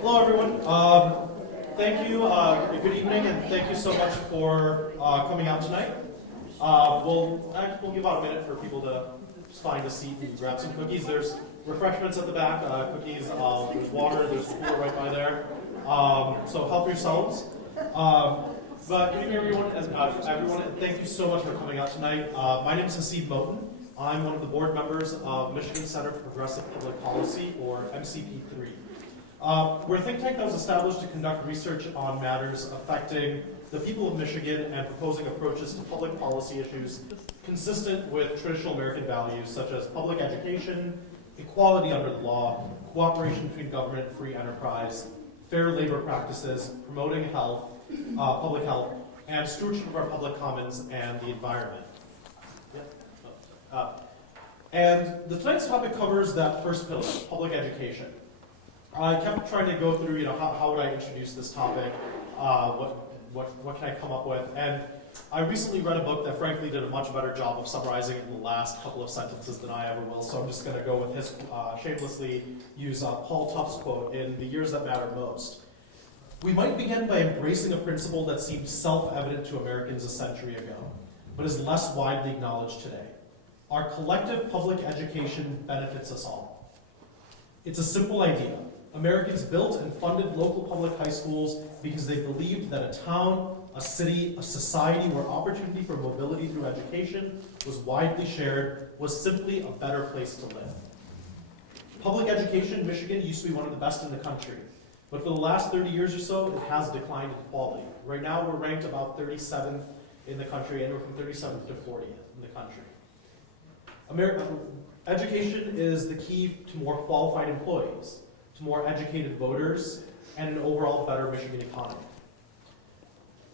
Hello, everyone. Thank you. Good evening, and thank you so much for coming out tonight. We'll give about a minute for people to just find a seat and grab some cookies. There's refreshments at the back, cookies, there's water, there's a cooler right by there. So help yourselves. But good evening, everyone. Everyone, thank you so much for coming out tonight. My name is Hasib Moten. I'm one of the board members of Michigan Center for Progressive Public Policy, or MCP3. We're a think tank that was established to conduct research on matters affecting the people of Michigan and proposing approaches to public policy issues consistent with traditional American values such as public education, equality under the law, cooperation between government and free enterprise, fair labor practices, promoting health, public health, and stewardship of our public commons and the environment. And tonight's topic covers that first pillar, public education. I kept trying to go through, how would I introduce this topic? What can I come up with? And I recently read a book that frankly did a much better job of summarizing it in the last couple of sentences than I ever will. So I'm just going to go with his, shamelessly use Paul Tufts' quote in The Years That Matter Most. We might begin by embracing a principle that seemed self-evident to Americans a century ago, but is less widely acknowledged today. Our collective public education benefits us all. It's a simple idea. Americans built and funded local public high schools because they believed that a town, a city, a society where opportunity for mobility through education was widely shared was simply a better place to live. Public education in Michigan used to be one of the best in the country, but for the last 30 years or so, it has declined in quality. Right now, we're ranked about 37th in the country, anywhere from 37th to 40th in the country. Education is the key to more qualified employees, to more educated voters, and an overall better Michigan economy.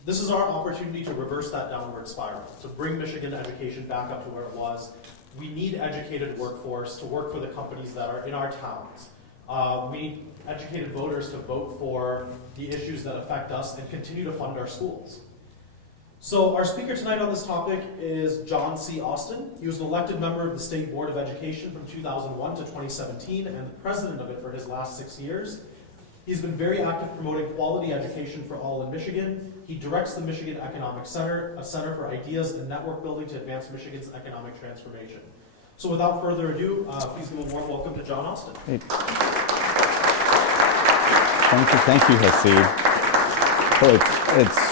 This is our opportunity to reverse that downward spiral, to bring Michigan education back up to where it was. We need educated workforce to work for the companies that are in our towns. We need educated voters to vote for the issues that affect us and continue to fund our schools. So our speaker tonight on this topic is John C. Austin. He was an elected member of the State Board of Education from 2001 to 2017 and the president of it for his last 6 years. He's been very active promoting quality education for all in Michigan. He directs the Michigan Economic Center, a center for ideas and network building to advance Michigan's economic transformation. So without further ado, please give a warm welcome to John Austin. Hey. Thank you, Hasib. Oh, it's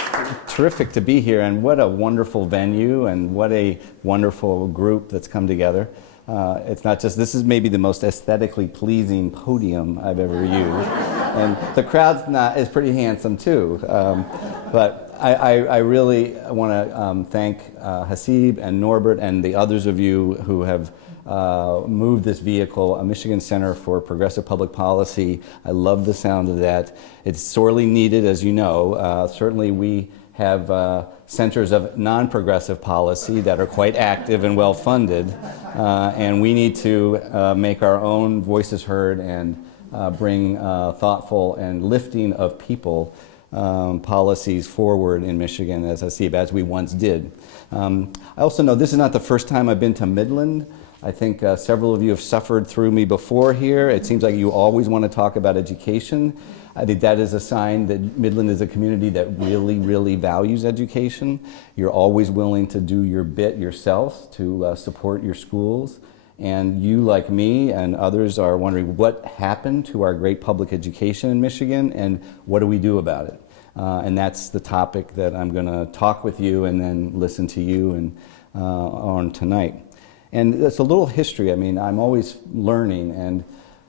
terrific to be here, and what a wonderful venue, and what a wonderful group that's come together. It's not just, this is maybe the most aesthetically pleasing podium I've ever used, and the crowd's is pretty handsome too. But I really want to thank Hasib and Norbert and the others of you who have moved this vehicle, a Michigan Center for Progressive Public Policy. I love the sound of that. It's sorely needed, as you know. Certainly we have centers of non-progressive policy that are quite active and well-funded, and we need to make our own voices heard and bring thoughtful and lifting of people policies forward in Michigan, as we once did. I also know this is not the first time I've been to Midland. I think several of you have suffered through me before here. It seems like you always want to talk about education. I think that is a sign that Midland is a community that really, really values education. You're always willing to do your bit yourself to support your schools. And you, like me and others, are wondering what happened to our great public education in Michigan and what do we do about it? And that's the topic that I'm going to talk with you and then listen to you and on tonight. And it's a little history. I mean, I'm always learning, and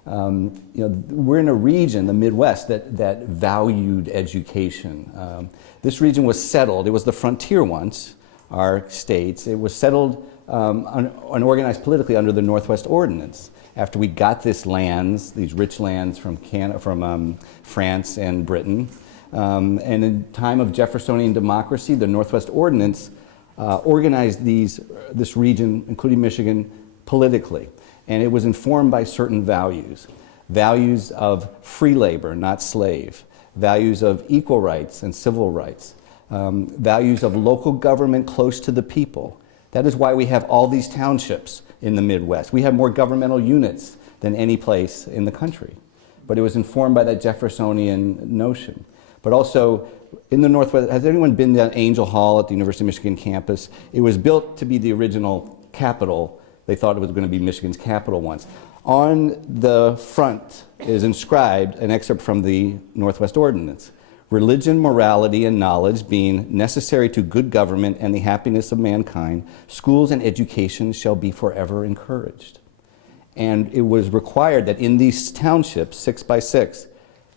we're in a region, the Midwest, that valued education. This region was settled. It was the frontier once, our states. It was settled and organized politically under the Northwest Ordinance. After we got these rich lands from France and Britain, and in time of Jeffersonian democracy, the Northwest Ordinance organized this region, including Michigan, politically. And it was informed by certain values. Values of free labor, not slave. Values of equal rights and civil rights. Values of local government close to the people. That is why we have all these townships. in the Midwest. We have more governmental units than any place in the country. But it was informed by that Jeffersonian notion. But also, in the Northwest, has anyone been to Angel Hall at the University of Michigan campus? It was built to be the original capital. They thought it was going to be Michigan's capital once. On the front is inscribed an excerpt from the Northwest Ordinance. Religion, morality, and knowledge being necessary to good government and the happiness of mankind, schools and education shall be forever encouraged. And it was required that in these townships, 6 by 6,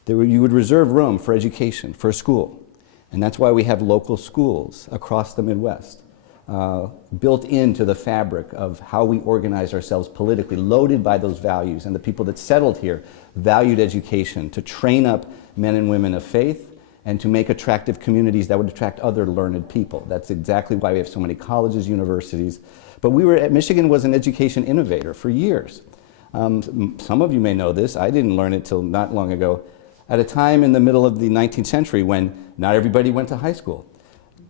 you would reserve room for education, for a school. And that's why we have local schools across the Midwest, built into the fabric of how we organize ourselves politically, loaded by those values. And the people that settled here valued education to train up men and women of faith and to make attractive communities that would attract other learned people. That's exactly why we have so many colleges, universities. But Michigan was an education innovator for years. Some of you may know this. I didn't learn it till not long ago. At a time in the middle of the 19th century when not everybody went to high school.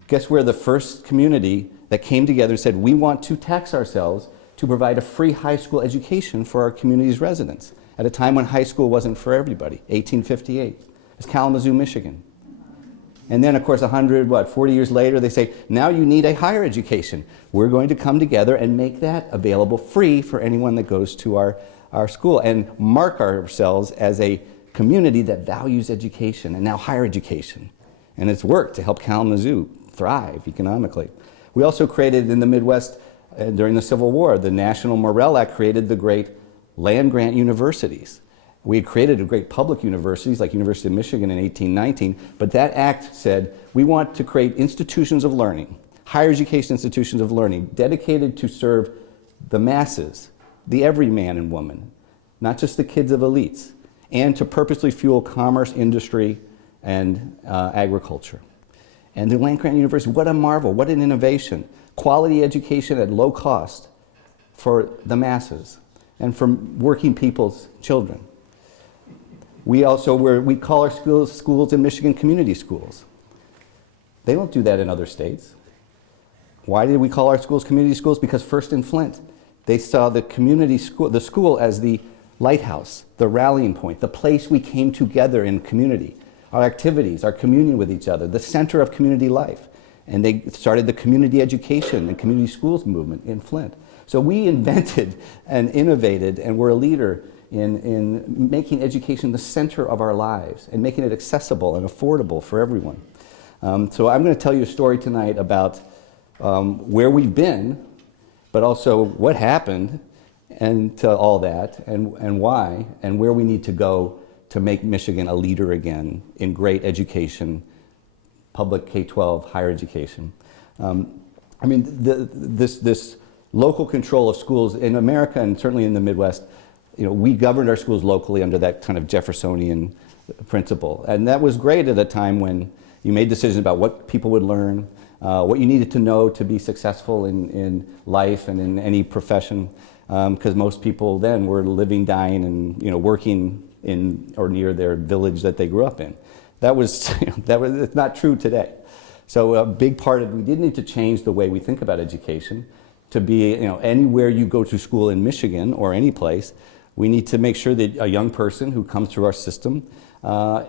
Guess where the first community that came together and said, we want to tax ourselves to provide a free high school education for our community's residents at a time when high school wasn't for everybody, 1858. It's Kalamazoo, Michigan. And then, of course, 40 years later, they say, now you need a higher education. We're going to come together and make that available free for anyone that goes to our school and mark ourselves as a community that values education and now higher education. And it's worked to help Kalamazoo thrive economically. We also created in the Midwest, during the Civil War, the National Morrill Act created the great land-grant universities. We had created a great public universities like University of Michigan in 1819, but that act said, we want to create institutions of learning, higher education institutions of learning, dedicated to serve the masses, the every man and woman, not just the kids of elites, and to purposely fuel commerce, industry, and agriculture. And the land-grant university, what a marvel, what an innovation. Quality education at low cost for the masses and for working people's children. We also, we call our schools in Michigan community schools. They don't do that in other states. Why did we call our schools community schools? Because first in Flint, they saw the community school, the school as the lighthouse, the rallying point, the place we came together in community, our activities, our communion with each other, the center of community life. And they started the community education and community schools movement in Flint. So we invented and innovated and were a leader in making education the center of our lives and making it accessible and affordable for everyone. So I'm going to tell you a story tonight about where we've been, but also what happened and to all that and why and where we need to go to make Michigan a leader again in great education, public K-12, higher education. This local control of schools in America and certainly in the Midwest, we governed our schools locally under that kind of Jeffersonian principle. And that was great at a time when you made decisions about what people would learn, what you needed to know to be successful in life and in any profession, because most people then were living, dying, and working in or near their village that they grew up in. It's not true today. So a big part of we did need to change the way we think about education to be, anywhere you go to school in Michigan or any place, we need to make sure that a young person who comes through our system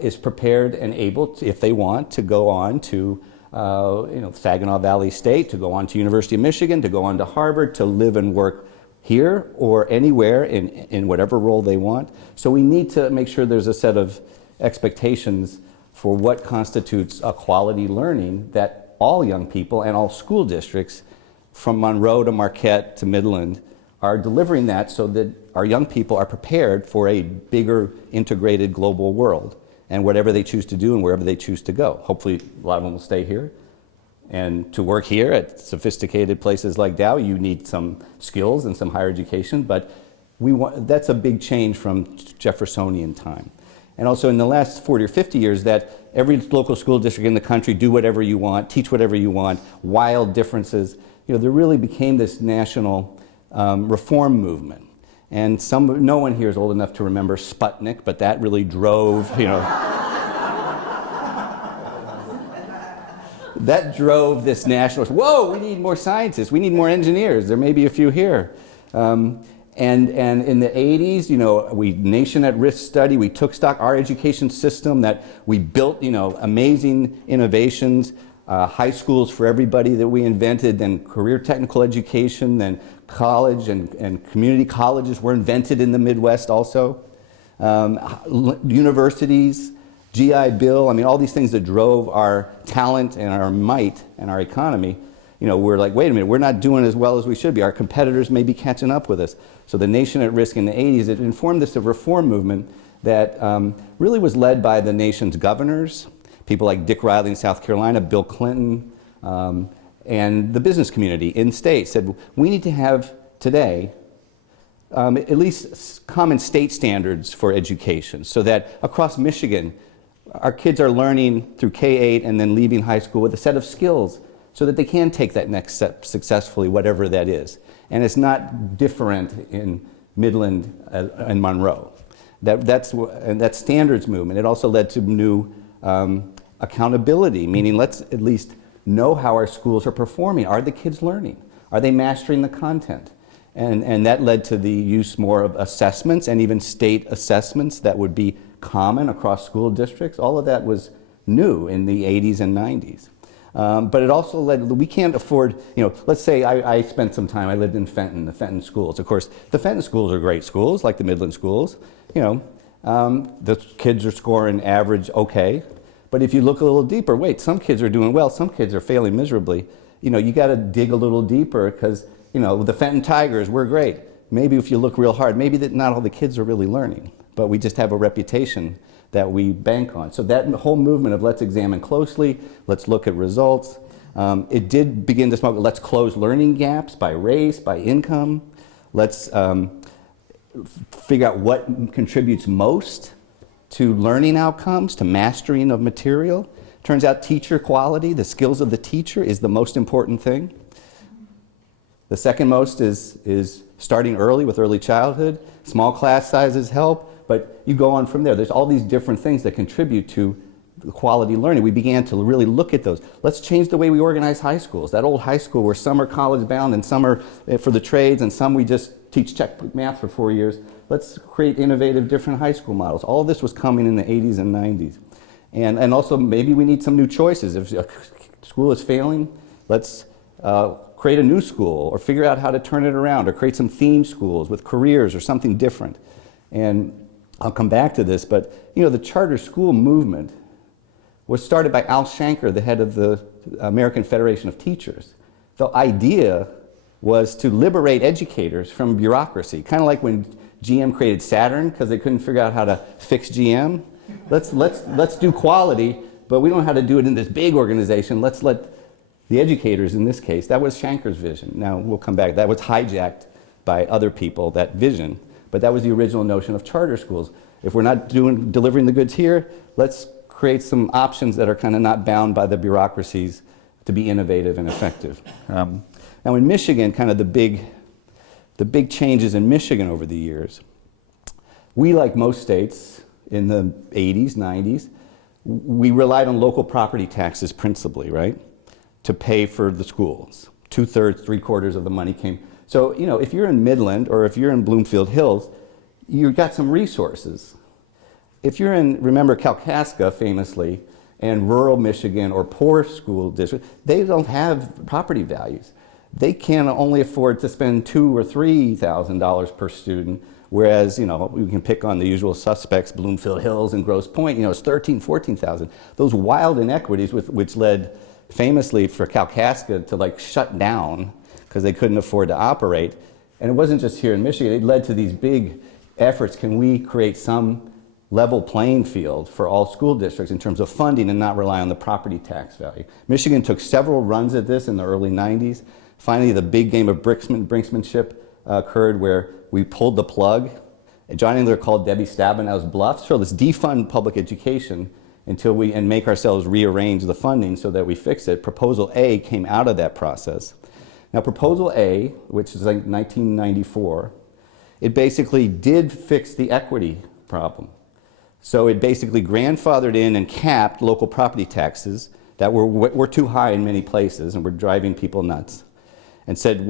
is prepared and able to, if they want, to go on to Saginaw Valley State, to go on to University of Michigan, to go on to Harvard, to live and work here or anywhere in whatever role they want. So we need to make sure there's a set of expectations for what constitutes a quality learning that all young people and all school districts from Monroe to Marquette to Midland are delivering that so that our young people are prepared for a bigger integrated global world and whatever they choose to do and wherever they choose to go. Hopefully a lot of them will stay here. And to work here at sophisticated places like Dow, you need some skills and some higher education, but that's a big change from Jeffersonian time. And also in the last 40 or 50 years that every local school district in the country do whatever you want, teach whatever you want, wild differences. There really became this national reform movement. And no one here is old enough to remember Sputnik, but that really drove, that drove this national, whoa, we need more scientists, we need more engineers. There may be a few here. And in the 80s, nation at risk study, we took stock our education system that we built, amazing innovations, high schools for everybody that we invented, then career technical education, then college and community colleges were invented in the Midwest also. Universities, GI Bill, all these things that drove our talent and our might and our economy. We're like, wait a minute, we're not doing as well as we should be. Our competitors may be catching up with us. So the nation at risk in the 80s, it informed this reform movement that really was led by the nation's governors, people like Dick Riley in South Carolina, Bill Clinton, and the business community in state said, we need to have today at least common state standards for education so that across Michigan, our kids are learning through K-8 and then leaving high school with a set of skills so that they can take that next step successfully, whatever that is. And it's not different in Midland and Monroe. That standards movement, it also led to new accountability, meaning let's at least know how our schools are performing. Are the kids learning? Are they mastering the content? And that led to the use more of assessments and even state assessments that would be common across school districts. All of that was new in the 80s and 90s. But it also led, we can't afford, let's say I spent some time, I lived in Fenton, the Fenton schools. Of course, the Fenton schools are great schools, like the Midland schools. The kids are scoring average okay. But if you look a little deeper, wait, some kids are doing well, some kids are failing miserably. You got to dig a little deeper because, the Fenton Tigers, we're great. Maybe if you look real hard, maybe that not all the kids are really learning, but we just have a reputation that we bank on. So that whole movement of let's examine closely, let's look at results. It did begin to smoke, let's close learning gaps by race, by income. Let's figure out what contributes most to learning outcomes, to mastering of material. Turns out teacher quality, the skills of the teacher is the most important thing. The second most is starting early with early childhood. Small class sizes help. But you go on from there. There's all these different things that contribute to quality learning. We began to really look at those. Let's change the way we organize high schools. That old high school where some are college bound and some are for the trades and some we just teach checkbook math for 4 years. Let's create innovative different high school models. All of this was coming in the 80s and 90s. And also maybe we need some new choices. If a school is failing, let's create a new school or figure out how to turn it around or create some theme schools with careers or something different. And I'll come back to this, but the charter school movement was started by Al Shanker, the head of the American Federation of Teachers. The idea was to liberate educators from bureaucracy, kind of like when GM created Saturn because they couldn't figure out how to fix GM. Let's do quality, but we don't know how to do it in this big organization. Let's let the educators, in this case, that was Shanker's vision. Now we'll come back. That was hijacked by other people, that vision. But that was the original notion of charter schools. If we're not delivering the goods here, let's create some options that are kind of not bound by the bureaucracies to be innovative and effective. Now in Michigan, kind of the big changes in Michigan over the years, we, like most states in the 80s, 90s, we relied on local property taxes principally, right, to pay for the schools. 2/3, 3/4 of the money came. So, if you're in Midland or if you're in Bloomfield Hills, you've got some resources. If you're in, remember Kalkaska famously, and rural Michigan or poor school district, they don't have property values. They can only afford to spend $2,000 or $3,000 per student, whereas, we can pick on the usual suspects, Bloomfield Hills and Grosse Pointe, it's $13,000, $14,000. Those wild inequities which led famously for Kalkaska to shut down because they couldn't afford to operate. And it wasn't just here in Michigan, it led to these big efforts. Can we create some level playing field for all school districts in terms of funding and not rely on the property tax value? Michigan took several runs at this in the early 90s. Finally, the big game of brinksmanship occurred where we pulled the plug. John Engler called Debbie Stabenow's bluff. So let's defund public education until and make ourselves rearrange the funding so that we fix it. Proposal A came out of that process. Now, Proposal A, which is like 1994, it basically did fix the equity problem. So it basically grandfathered in and capped local property taxes that were too high in many places and were driving people nuts, and said,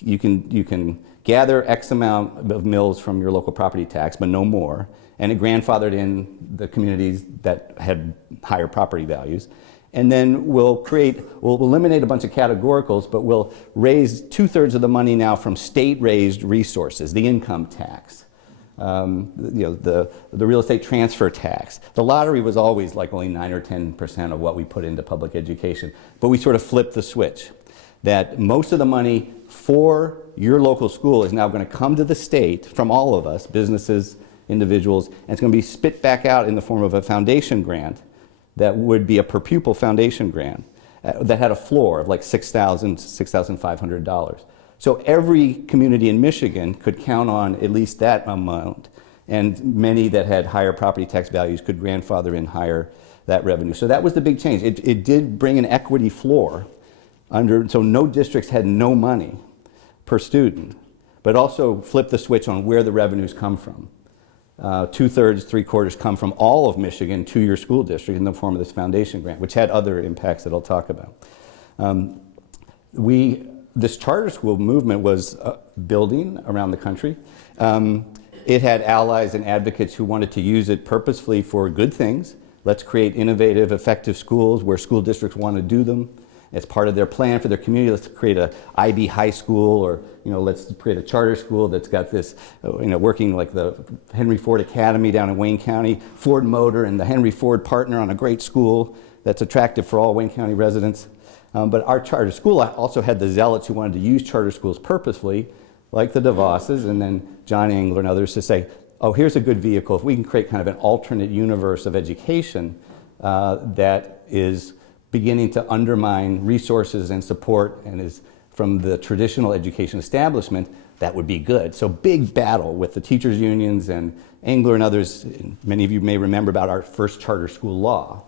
you can gather X amount of mills from your local property tax, but no more, and it grandfathered in the communities that had higher property values. And then we'll eliminate a bunch of categoricals, but we'll raise 2/3 of the money now from state-raised resources, the income tax, the real estate transfer tax. The lottery was always like only 9 or 10% of what we put into public education, but we sort of flipped the switch, that most of the money for your local school is now going to come to the state from all of us, businesses, individuals, and it's going to be spit back out in the form of a foundation grant that would be a per pupil foundation grant that had a floor of like $6,000, $6,500. So every community in Michigan could count on at least that amount, and many that had higher property tax values could grandfather in higher that revenue. So that was the big change. It did bring an equity floor so no districts had no money per student, but also flipped the switch on where the revenues come from. 2/3, 3/4 come from all of Michigan to your school district in the form of this foundation grant, which had other impacts that I'll talk about. This charter school movement was building around the country. It had allies and advocates who wanted to use it purposefully for good things. Let's create innovative, effective schools where school districts want to do them. As part of their plan for their community, let's create a IB high school, or let's create a charter school that's got this, working like the Henry Ford Academy down in Wayne County, Ford Motor and the Henry Ford partner on a great school that's attractive for all Wayne County residents. But our charter school also had the zealots who wanted to use charter schools purposefully, like the DeVosses and then John Engler and others, to say, oh, here's a good vehicle. If we can create kind of an alternate universe of education that is beginning to undermine resources and support and is from the traditional education establishment, that would be good. So big battle with the teachers unions and Engler and others. Many of you may remember about our first charter school law.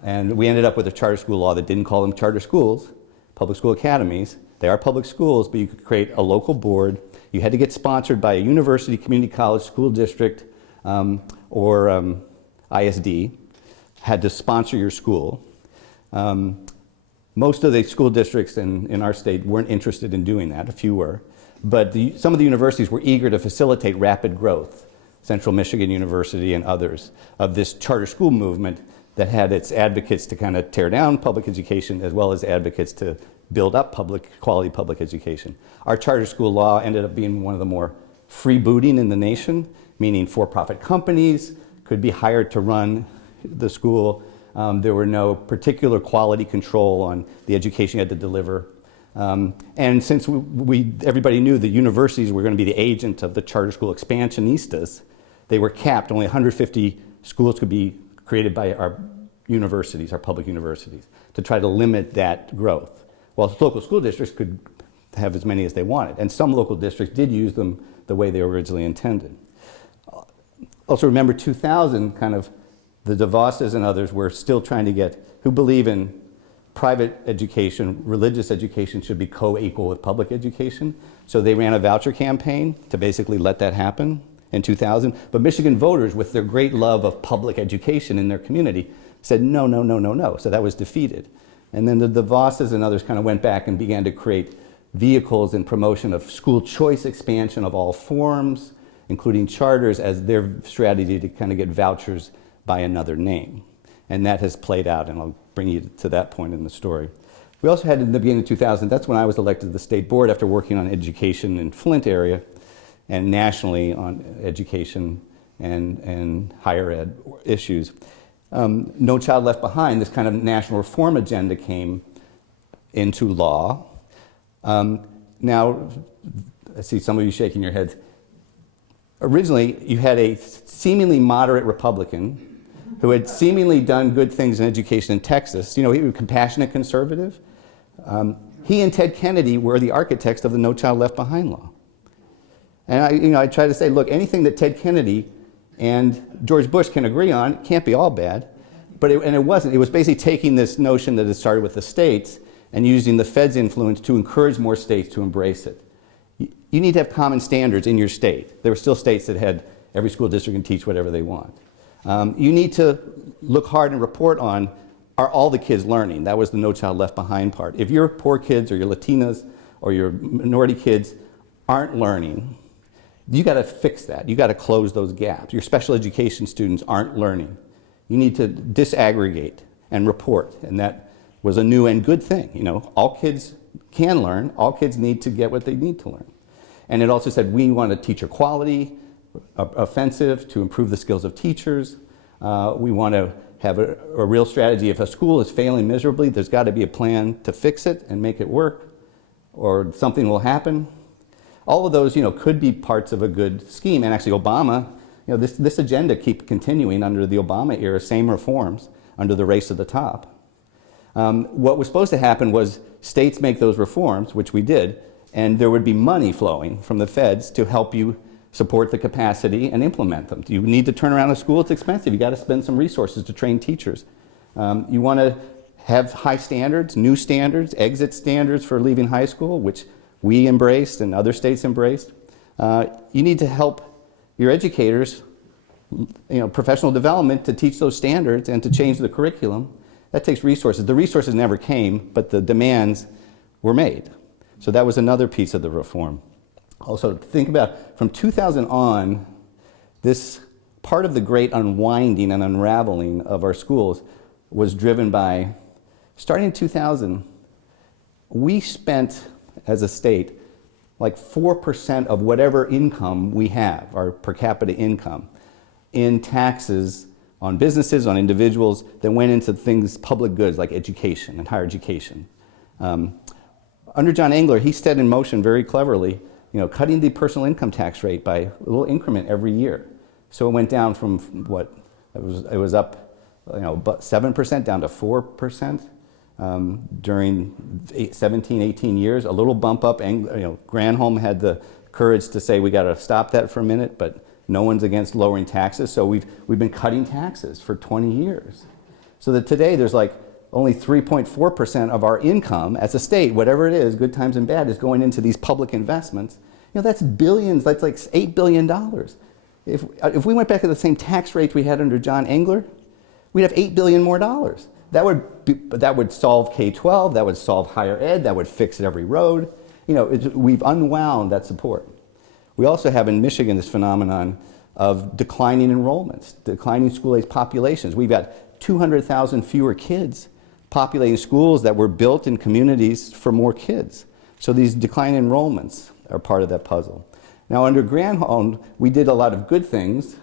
And we ended up with a charter school law that didn't call them charter schools, public school academies. They are public schools, but you could create a local board. You had to get sponsored by a university, community college, school district, or ISD, had to sponsor your school. Most of the school districts in our state weren't interested in doing that. A few were. But some of the universities were eager to facilitate rapid growth. Central Michigan University and others of this charter school movement that had its advocates to kind of tear down public education as well as advocates to build up quality public education. Our charter school law ended up being one of the more freebooting in the nation, meaning for-profit companies could be hired to run the school. There were no particular quality control on the education you had to deliver. And since everybody knew the universities were going to be the agent of the charter school expansionistas, they were capped. Only 150 schools could be created by our universities, our public universities, to try to limit that growth. While local school districts could have as many as they wanted. And some local districts did use them the way they were originally intended. Also remember 2000, kind of the DeVosses and others were still trying to who believe in private education, religious education should be co-equal with public education. So they ran a voucher campaign to basically let that happen in 2000. But Michigan voters, with their great love of public education in their community, said no, no, no, no, no. So that was defeated. And then the DeVosses and others kind of went back and began to create vehicles in promotion of school choice expansion of all forms, including charters, as their strategy to kind of get vouchers by another name. And that has played out, and I'll bring you to that point in the story. We also had in the beginning of 2000, that's when I was elected to the state board after working on education in Flint area and nationally on education and higher ed issues. No Child Left Behind, this kind of national reform agenda came into law. Now, I see some of you shaking your heads. Originally, you had a seemingly moderate Republican who had seemingly done good things in education in Texas. You know, he was a compassionate conservative. He and Ted Kennedy were the architects of the No Child Left Behind law. And I try to say, look, anything that Ted Kennedy and George Bush can agree on can't be all bad. But it wasn't. It was basically taking this notion that had started with the states and using the Fed's influence to encourage more states to embrace it. You need to have common standards in your state. There were still states that had every school district can teach whatever they want. You need to look hard and report on, are all the kids learning? That was the No Child Left Behind part. If you're poor kids or you're Latinas or you're minority kids, aren't learning, you got to fix that. You got to close those gaps. Your special education students aren't learning. You need to disaggregate and report, and that was a new and good thing. You know, all kids can learn. All kids need to get what they need to learn. And it also said we want a teacher quality offensive to improve the skills of teachers. We want to have a real strategy. If a school is failing miserably, there's got to be a plan to fix it and make it work, or something will happen. All of those, you know, could be parts of a good scheme. And actually Obama, you know, this agenda keeps continuing under the Obama era, same reforms under the race at the top. What was supposed to happen was states make those reforms, which we did, and there would be money flowing from the feds to help you support the capacity and implement them. You need to turn around a school, it's expensive. You got to spend some resources to train teachers. You want to have high standards, new standards, exit standards for leaving high school, which we embraced and other states embraced. You need to help your educators, you know, professional development to teach those standards and to change the curriculum. That takes resources. The resources never came, but the demands were made. So that was another piece of the reform. Also, think about from 2000 on, this part of the great unwinding and unraveling of our schools was driven by, starting in 2000, we spent as a state like 4% of whatever income we have, our per capita income, in taxes on businesses, on individuals, that went into things, public goods like education and higher education. Under John Engler, he set in motion very cleverly, you know, cutting the personal income tax rate by a little increment every year. So it went down from what, it was up, you know, 7% down to 4%. During 17, 18 years, a little bump up. You know, Granholm had the courage to say we got to stop that for a minute, but no one's against lowering taxes. So we've been cutting taxes for 20 years, so that today there's like only 3.4% of our income as a state, whatever it is, good times and bad, is going into these public investments. You know, that's billions. That's like $8 billion. If we went back to the same tax rates we had under John Engler, we'd have $8 billion more dollars. That would solve K-12, that would solve higher ed, that would fix every road. You know, we've unwound that support. We also have in Michigan this phenomenon of declining enrollments, declining school-age populations. We've got 200,000 fewer kids populating schools that were built in communities for more kids. So these declining enrollments are part of that puzzle. Now under Granholm, we did a lot of good things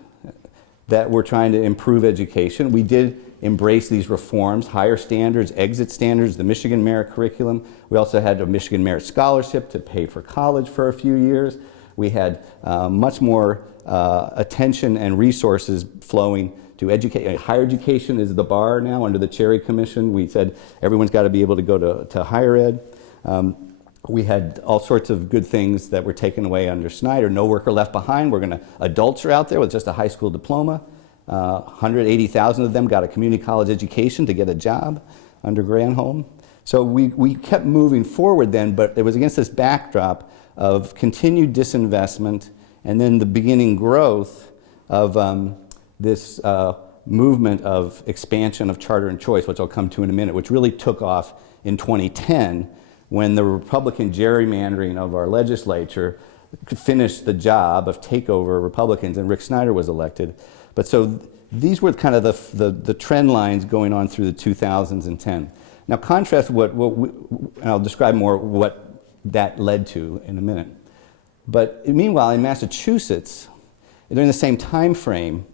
that were trying to improve education. We did embrace these reforms, higher standards, exit standards, the Michigan Merit Curriculum. We also had a Michigan Merit Scholarship to pay for college for a few years. We had much more attention and resources flowing to educate. Higher education is the bar now under the Cherry Commission. We said everyone's got to be able to go to higher ed. We had all sorts of good things that were taken away under Snyder. No worker left behind. Adults are out there with just a high school diploma. 180,000 of them got a community college education to get a job under Granholm. So we kept moving forward then, but it was against this backdrop of continued disinvestment and then the beginning growth of this movement of expansion of charter and choice, which I'll come to in a minute, which really took off in 2010 when the Republican gerrymandering of our legislature finished the job of takeover Republicans and Rick Snyder was elected. But so these were kind of the trend lines going on through the 2000s and 10. Now contrast and I'll describe more what that led to in a minute. But meanwhile in Massachusetts, during the same time frame,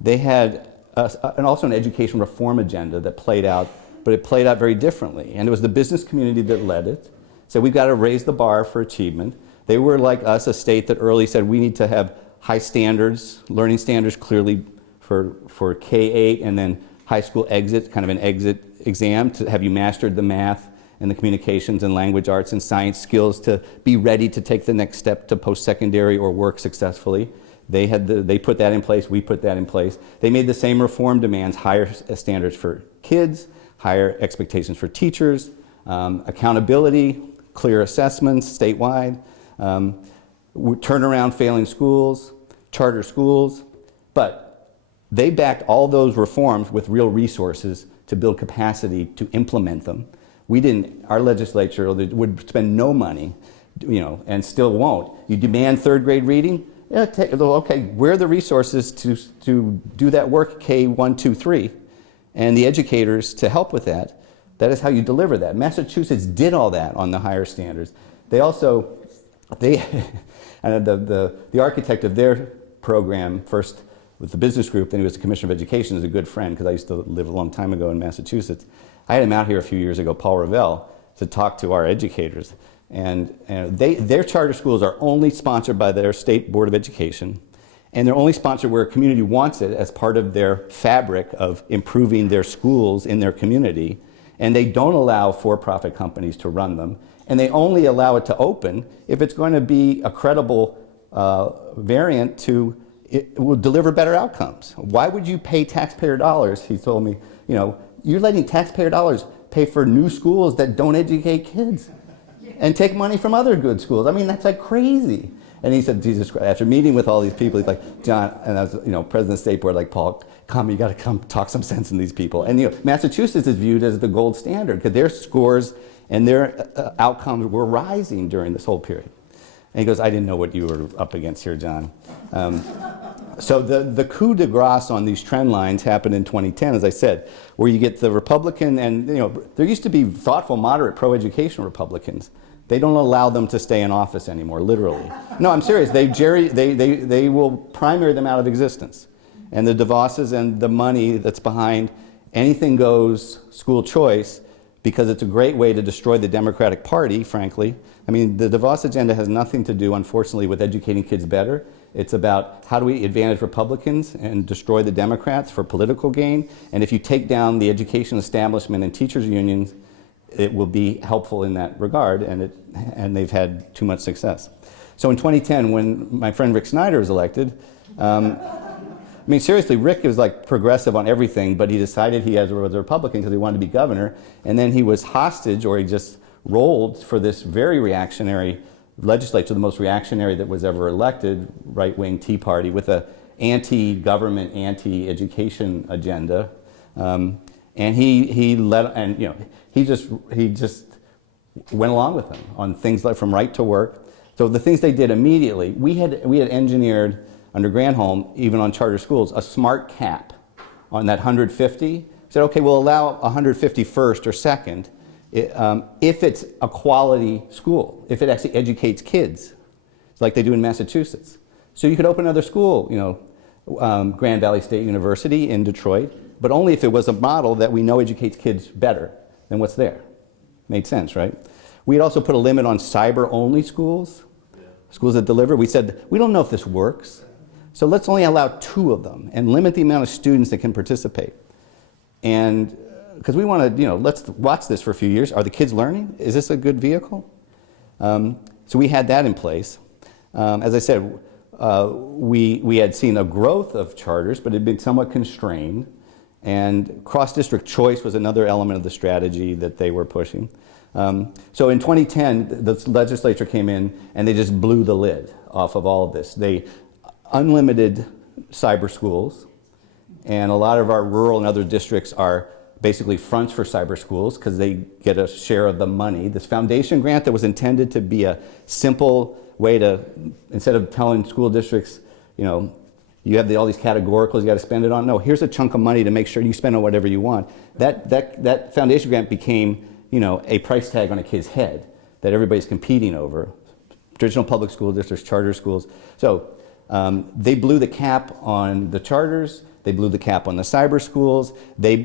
they had also an education reform agenda that played out, but it played out very differently. And it was the business community that led it. So we've got to raise the bar for achievement. They were like us, a state that early said we need to have high standards, learning standards clearly for K-8 and then high school exit, kind of an exit exam to have you mastered the math and the communications and language arts and science skills to be ready to take the next step to post-secondary or work successfully. They put that in place, we put that in place. They made the same reform demands, higher standards for kids, higher expectations for teachers, accountability, clear assessments statewide, turnaround failing schools, charter schools, but they backed all those reforms with real resources to build capacity to implement them. We didn't, our legislature would spend no money and still won't. You demand third grade reading? Yeah, okay, where are the resources to do that work, K1, 2, 3, and the educators to help with that? That is how you deliver that. Massachusetts did all that on the higher standards. They also, and the architect of their program, first with the business group, then he was the Commissioner of Education, is a good friend, because I used to live a long time ago in Massachusetts. I had him out here a few years ago, Paul Revelle, to talk to our educators. And their charter schools are only sponsored by their state board of education, and they're only sponsored where a community wants it as part of their fabric of improving their schools in their community. And they don't allow for-profit companies to run them, and they only allow it to open if it's going to be a credible variant to it will deliver better outcomes. Why would you pay taxpayer dollars? He told me, you're letting taxpayer dollars pay for new schools that don't educate kids and take money from other good schools. I mean, that's like crazy. And he said, Jesus Christ, after meeting with all these people, he's like, John, and I was, president of the state board, like, Paul, you got to come talk some sense in these people. And Massachusetts is viewed as the gold standard because their scores and their outcomes were rising during this whole period. And he goes, I didn't know what you were up against here, John. So the coup de grace on these trend lines happened in 2010, as I said, where you get the Republican and, there used to be thoughtful, moderate, pro-education Republicans. They don't allow them to stay in office anymore, literally. No, I'm serious. They will primary them out of existence. And the DeVosses and the money that's behind anything goes school choice, because it's a great way to destroy the Democratic Party, frankly. I mean, the DeVos agenda has nothing to do, unfortunately, with educating kids better. It's about how do we advantage Republicans and destroy the Democrats for political gain. And if you take down the education establishment and teachers' unions, it will be helpful in that regard, and they've had too much success. So in 2010, when my friend Rick Snyder was elected, I mean, seriously, Rick is like progressive on everything, but he decided he was a Republican because he wanted to be governor, and then he was hostage, or he just rolled for this very reactionary legislature, the most reactionary that was ever elected, right-wing Tea Party, with a anti-government, anti-education agenda, and he just went along with them on things like from right to work. So the things they did immediately, we had engineered under Granholm, even on charter schools, a smart cap on that 150. Said, okay, we'll allow 150 first or second if it's a quality school, if it actually educates kids, like they do in Massachusetts. So you could open another school, Grand Valley State University in Detroit, but only if it was a model that we know educates kids better than what's there. Made sense, right? We'd also put a limit on cyber-only schools, schools that deliver. We said, we don't know if this works, so let's only allow 2 of them and limit the amount of students that can participate. And because we want to, let's watch this for a few years. Are the kids learning? Is this a good vehicle? So we had that in place. As I said, we had seen a growth of charters, but it had been somewhat constrained. And cross-district choice was another element of the strategy that they were pushing. So in 2010, the legislature came in and they just blew the lid off of all of this. They unlimited cyber schools, and a lot of our rural and other districts are basically fronts for cyber schools because they get a share of the money. This foundation grant that was intended to be a simple way to, instead of telling school districts, you have all these categoricals you got to spend it on. No, here's a chunk of money to make sure you spend on whatever you want. That foundation grant became, a price tag on a kid's head that everybody's competing over. Traditional public school districts, charter schools. So they blew the cap on the charters. They blew the cap on the cyber schools. They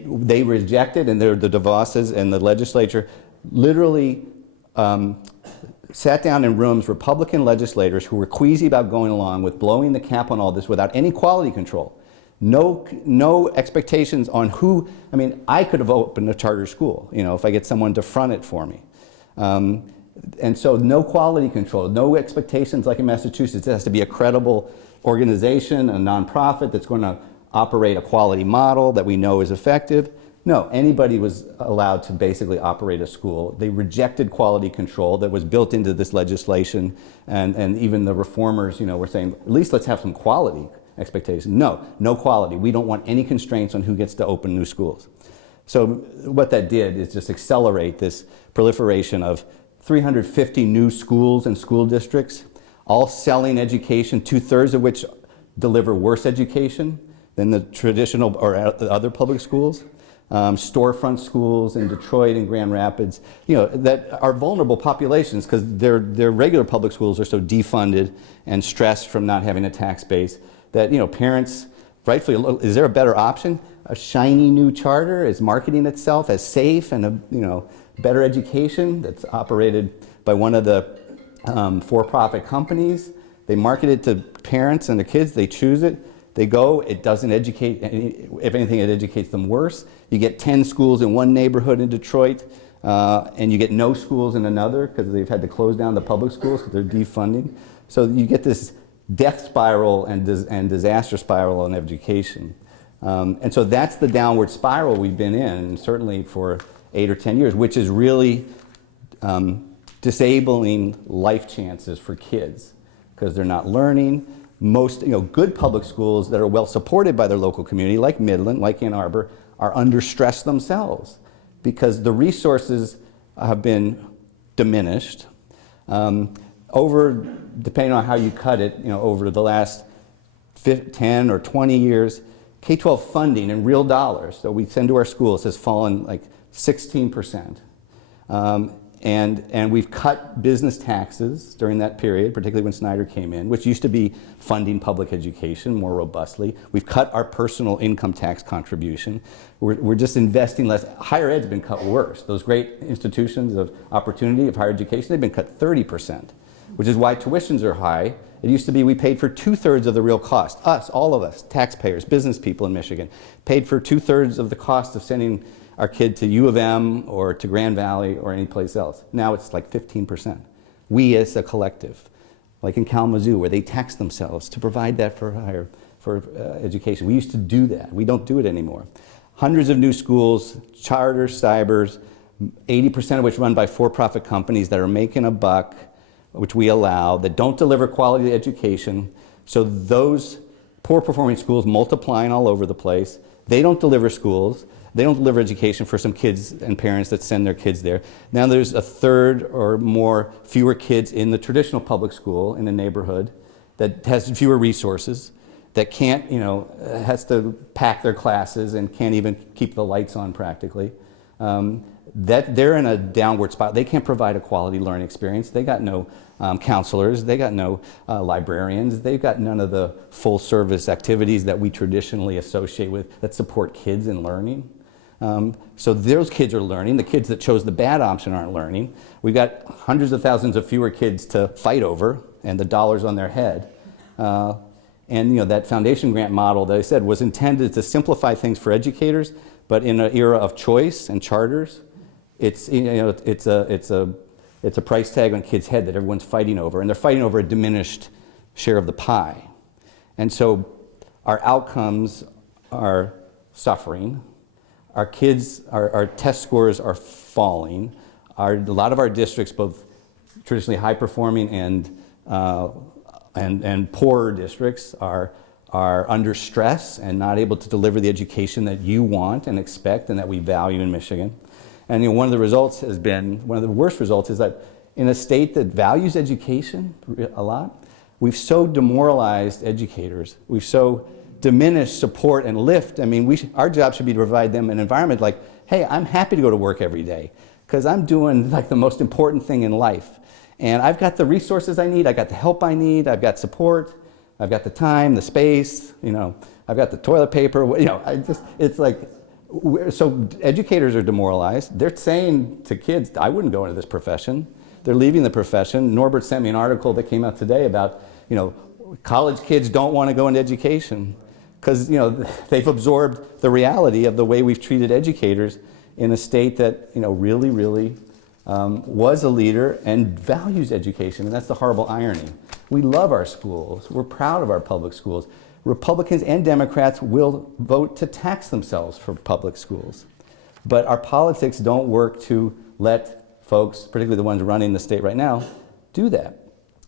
rejected, and the DeVosses and the legislature literally sat down in rooms, Republican legislators who were queasy about going along with blowing the cap on all this without any quality control. No expectations on who. I mean, I could have opened a charter school, if I get someone to front it for me. And so no quality control, no expectations like in Massachusetts. It has to be a credible organization, a nonprofit that's going to operate a quality model that we know is effective. No, anybody was allowed to basically operate a school. They rejected quality control that was built into this legislation, and even the reformers, were saying, at least let's have some quality expectations. No quality. We don't want any constraints on who gets to open new schools. So what that did is just accelerate this proliferation of 350 new schools and school districts, all selling education, 2/3 of which deliver worse education than the traditional or other public schools. Storefront schools in Detroit and Grand Rapids, that are vulnerable populations because their regular public schools are so defunded and stressed from not having a tax base that parents rightfully, is there a better option? A shiny new charter is marketing itself as safe and a better education that's operated by one of the for-profit companies. They market it to parents and the kids. They choose it. They go. It doesn't educate. If anything, it educates them worse. You get 10 schools in one neighborhood in Detroit, and you get no schools in another because they've had to close down the public schools because they're defunding. So you get this death spiral and disaster spiral in education. And so that's the downward spiral we've been in, certainly for 8 or 10 years, which is really disabling life chances for kids because they're not learning. Most good public schools that are well supported by their local community, like Midland, like Ann Arbor, are under stress themselves because the resources have been diminished. Depending on how you cut it, over the last 10 or 20 years, K-12 funding in real dollars that we send to our schools has fallen like 16%. And we've cut business taxes during that period, particularly when Snyder came in, which used to be funding public education more robustly. We've cut our personal income tax contribution. We're just investing less. Higher ed's been cut worse. Those great institutions of opportunity of higher education, they've been cut 30%, which is why tuitions are high. It used to be we paid for 2/3 of the real cost. Us, all of us, taxpayers, business people in Michigan, paid for 2/3 of the cost of sending our kid to U of M or to Grand Valley or any place else. Now it's like 15%. We as a collective, like in Kalamazoo, where they tax themselves to provide that for education. We used to do that. We don't do it anymore. Hundreds of new schools, charters, cybers, 80% of which run by for-profit companies that are making a buck, which we allow, that don't deliver quality education. So those poor performing schools multiplying all over the place. They don't deliver schools. They don't deliver education for some kids and parents that send their kids there. Now there's 1/3 or fewer kids in the traditional public school in a neighborhood that has fewer resources, that can't, has to pack their classes and can't even keep the lights on practically. That they're in a downward spiral. They can't provide a quality learning experience. They got no counselors. They got no librarians. They've got none of the full service activities that we traditionally associate with that support kids in learning. So those kids are learning. The kids that chose the bad option aren't learning. We've got hundreds of thousands of fewer kids to fight over and the dollars on their head. And that foundation grant model that I said was intended to simplify things for educators, but in an era of choice and charters, it's a price tag on kids' head that everyone's fighting over, and they're fighting over a diminished share of the pie. And so our outcomes are suffering. Our kids, our test scores are falling. A lot of our districts, both traditionally high-performing and poorer districts, are under stress and not able to deliver the education that you want and expect and that we value in Michigan. And one of the results has been, one of the worst results is that in a state that values education a lot, we've so demoralized educators. We've so diminished support and lift. I mean, our job should be to provide them an environment like, hey, I'm happy to go to work every day because I'm doing like the most important thing in life. And I've got the resources I need. I got the help I need. I've got support. I've got the time, the space. I've got the toilet paper. It's like, so educators are demoralized. They're saying to kids, I wouldn't go into this profession. They're leaving the profession. Norbert sent me an article that came out today about, college kids don't want to go into education because, they've absorbed the reality of the way we've treated educators in a state that, really, really was a leader and values education. And that's the horrible irony. We love our schools. We're proud of our public schools. Republicans and Democrats will vote to tax themselves for public schools. But our politics don't work to let folks, particularly the ones running the state right now, do that.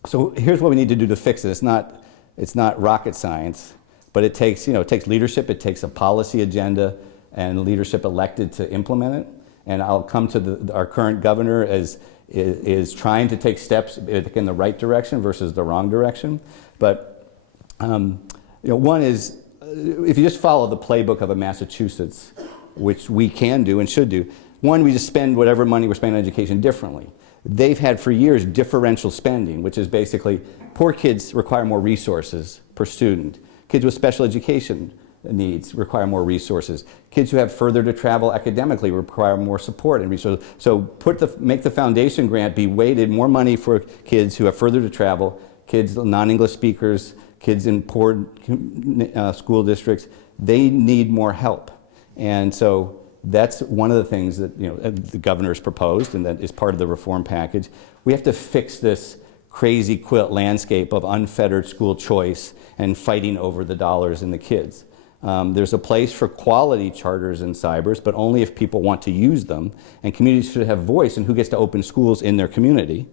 So here's what we need to do to fix it. It's not rocket science, but it takes leadership, it takes a policy agenda and leadership elected to implement it. And I'll come to our current governor as is trying to take steps in the right direction versus the wrong direction. But one is, if you just follow the playbook of a Massachusetts, which we can do and should do, one, we just spend whatever money we're spending on education differently. They've had for years differential spending, which is basically poor kids require more resources per student. Kids with special education needs require more resources. Kids who have further to travel academically require more support and resources. So make the foundation grant be weighted more money for kids who have further to travel, kids non-English speakers, kids in poor school districts. They need more help. And so that's one of the things that the governor's proposed, and that is part of the reform package. We have to fix this crazy quilt landscape of unfettered school choice and fighting over the dollars and the kids. There's a place for quality charters and cybers, but only if people want to use them. And communities should have voice in who gets to open schools in their community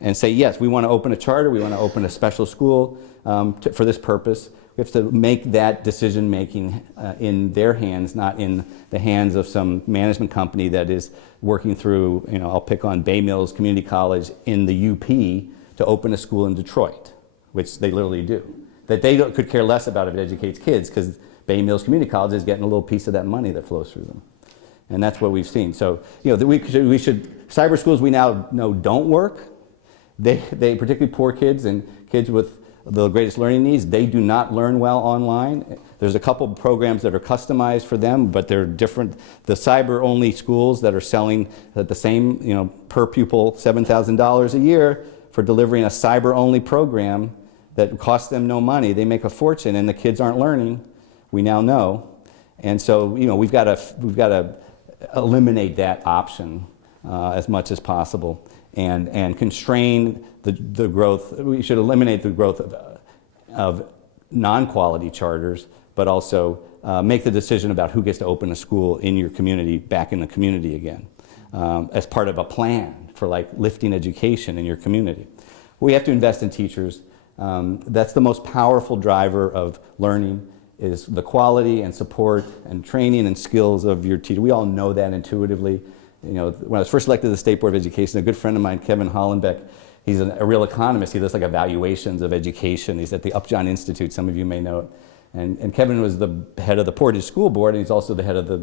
and say, yes, we want to open a charter, we want to open a special school for this purpose. We have to make that decision making in their hands, not in the hands of some management company that is working through, I'll pick on Bay Mills Community College in the UP to open a school in Detroit, which they literally do. That they could care less about if it educates kids, because Bay Mills Community College is getting a little piece of that money that flows through them. And that's what we've seen. So, we should cyber schools we now know don't work. They particularly poor kids and kids with the greatest learning needs, they do not learn well online. There's a couple programs that are customized for them, but they're different. The cyber-only schools that are selling at the same, per pupil $7,000 a year for delivering a cyber-only program that costs them no money, they make a fortune, and the kids aren't learning. We now know, and so we've got to eliminate that option as much as possible, and constrain the growth. We should eliminate the growth of non-quality charters, but also make the decision about who gets to open a school in your community back in the community again, as part of a plan for lifting education in your community. We have to invest in teachers. That's the most powerful driver of learning, is the quality and support and training and skills of your teacher. We all know that intuitively. When I was first elected to the State Board of Education, a good friend of mine, Kevin Hollenbeck, he's a real economist. He does evaluations of education. He's at the Upjohn Institute, some of you may know it. And Kevin was the head of the Portage School Board, and he's also the head of the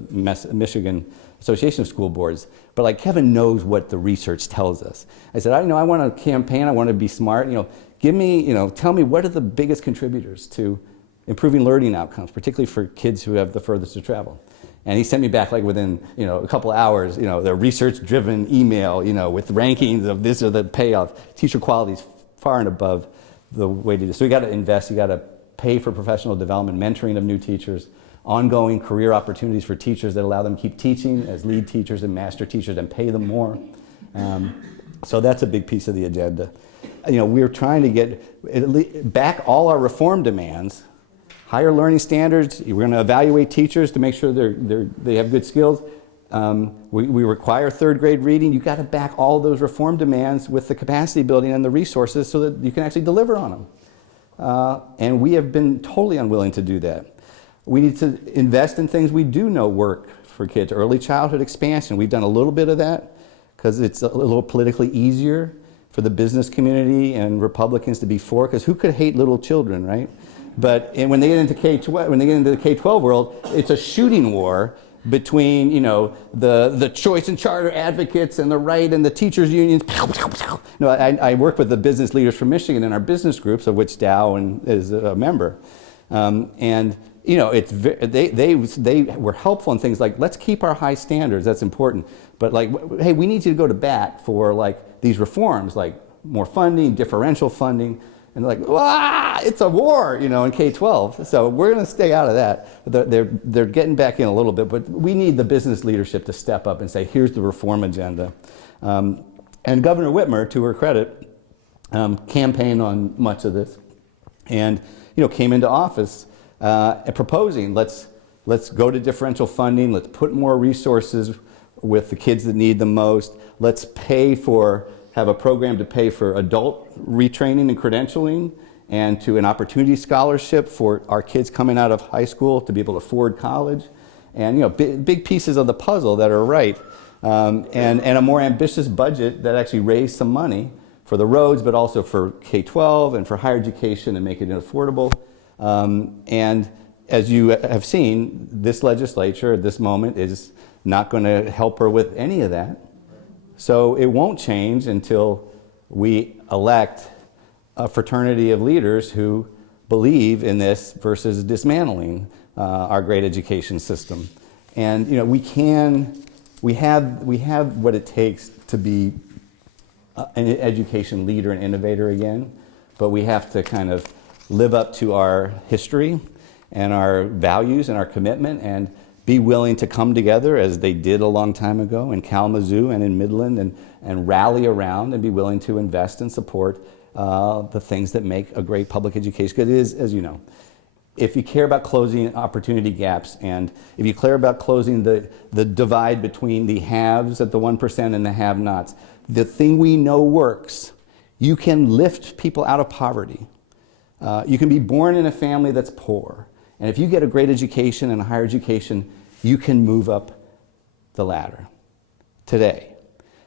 Michigan Association of School Boards. But Kevin knows what the research tells us. I said, I want to campaign, I want to be smart. Tell me what are the biggest contributors to improving learning outcomes, particularly for kids who have the furthest to travel. And he sent me back within a couple hours, the research-driven email, with rankings of this or the payoff. Teacher quality is far and above the way to do. So you got to invest. You got to pay for professional development, mentoring of new teachers, ongoing career opportunities for teachers that allow them to keep teaching as lead teachers and master teachers and pay them more. So that's a big piece of the agenda. We're trying to get back all our reform demands. Higher learning standards. We're going to evaluate teachers to make sure they have good skills. We require third grade reading. You've got to back all those reform demands with the capacity building and the resources so that you can actually deliver on them. And we have been totally unwilling to do that. We need to invest in things we do know work for kids. Early childhood expansion. We've done a little bit of that because it's a little politically easier for the business community and Republicans to be for, because who could hate little children, right? But when they get into the K-12 world, it's a shooting war between the choice and charter advocates and the right and the teachers unions. I work with the business leaders from Michigan in our business groups, of which Dow is a member, and they were helpful in things like, let's keep our high standards. That's important. But hey, we need you to go to bat for these reforms, like more funding, differential funding. And they're it's a war, in K-12. So we're going to stay out of that. They're getting back in a little bit, but we need the business leadership to step up and say, here's the reform agenda. And Governor Whitmer, to her credit, campaigned on much of this, and came into office proposing, let's go to differential funding, let's put more resources with the kids that need the most, let's have a program to pay for adult retraining and credentialing, and to an opportunity scholarship for our kids coming out of high school to be able to afford college. And big pieces of the puzzle that are right. and a more ambitious budget that actually raised some money for the roads, but also for K-12 and for higher education and make it affordable. And as you have seen, this legislature at this moment is not going to help her with any of that. So it won't change until we elect a fraternity of leaders who believe in this versus dismantling our great education system. And you know, we have what it takes to be an education leader and innovator again, but we have to kind of live up to our history and our values and our commitment and be willing to come together as they did a long time ago in Kalamazoo and in Midland and rally around and be willing to invest and support the things that make a great public education. Because it is, as you know, if you care about closing opportunity gaps and if you care about closing the divide between the haves at the 1% and the have-nots, the thing we know works. You can lift people out of poverty. You can be born in a family that's poor. And if you get a great education and a higher education, you can move up the ladder today.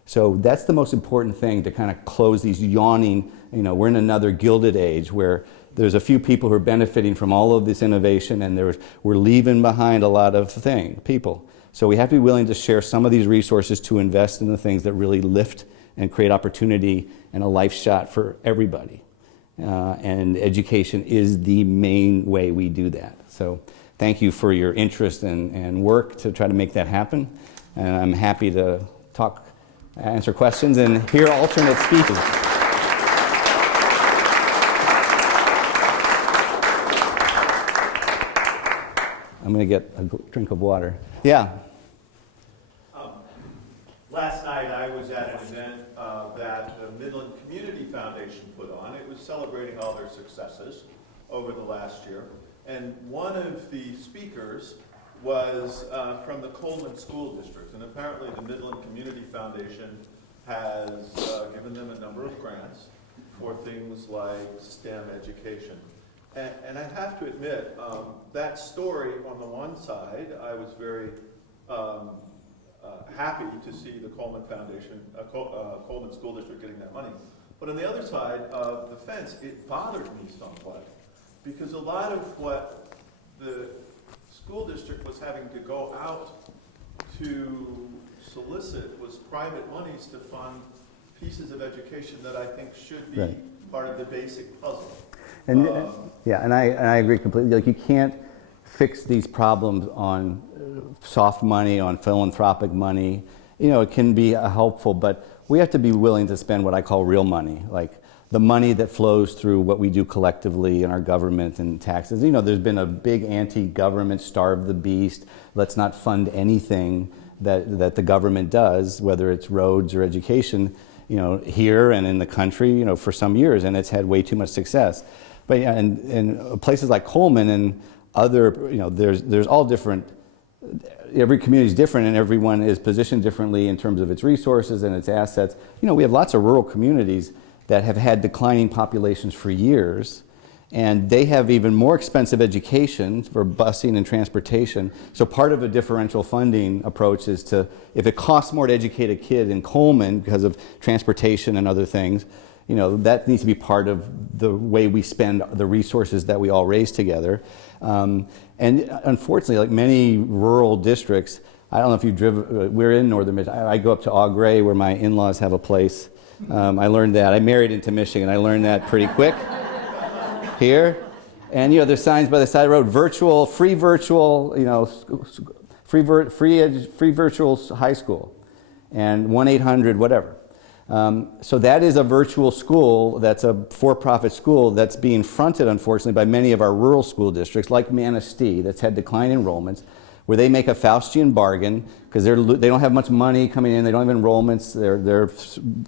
So that's the most important thing, to kind of close these yawning, you know, we're in another gilded age where there's a few people who are benefiting from all of this innovation and we're leaving behind a lot of people. So we have to be willing to share some of these resources to invest in the things that really lift and create opportunity and a life shot for everybody. And education is the main way we do that. So thank you for your interest and work to try to make that happen. And I'm happy to talk, answer questions, and hear alternate speakers. I'm going to get a drink of water. Yeah. Last night I was at an event that the Midland Community Foundation put on. It was celebrating all their successes over the last year. And one of the speakers was from the Coleman School District. And apparently the Midland Community Foundation has given them a number of grants for things like STEM education. And I have to admit, that story on the one side, I was very happy to see the Coleman Foundation, Coleman School District getting that money. But on the other side of the fence, it bothered me somewhat, because a lot of what the school district was having to go out to solicit was private monies to fund pieces of education that I think should be part of the basic puzzle. And and I agree completely. Like, you can't fix these problems on soft money, on philanthropic money. You know, it can be helpful, but we have to be willing to spend what I call real money, like the money that flows through what we do collectively in our government and taxes. You know, there's been a big anti-government starve the beast. Let's not fund anything that the government does, whether it's roads or education, you know, here and in the country, you know, for some years, and it's had way too much success. But yeah, and places like Coleman and other, you know, there's all different. Every community is different, and everyone is positioned differently in terms of its resources and its assets. You know, we have lots of rural communities that have had declining populations for years, and they have even more expensive education for busing and transportation. So part of a differential funding approach is to, if it costs more to educate a kid in Coleman because of transportation and other things, you know, that needs to be part of the way we spend the resources that we all raise together. And unfortunately, like many rural districts, I don't know if you've driven, we're in northern Michigan. I go up to Eau Gray where my in-laws have a place. I learned that. I married into Michigan. I learned that pretty quick here. And, you know, there's signs by the side of the road, virtual, free virtual, you know, free virtual high school, and 1-800 whatever. So that is a virtual school, that's a for-profit school that's being fronted, unfortunately, by many of our rural school districts, like Manistee, that's had declining enrollments, where they make a Faustian bargain, because they don't have much money coming in, they don't have enrollments, they're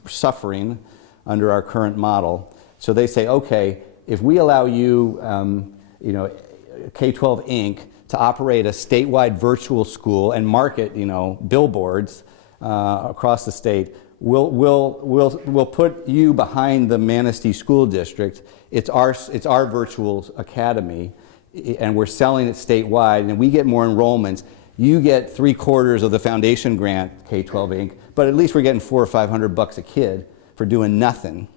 suffering under our current model. So they say, okay, if we allow you, you know, K-12 Inc. to operate a statewide virtual school and market, you know, billboards across the state, we'll put you behind the Manistee School District. It's our virtual academy, and we're selling it statewide, and we get more enrollments. You get 3/4 of the foundation grant, K-12 Inc., but at least we're getting $400 or $500 a kid for doing nothing.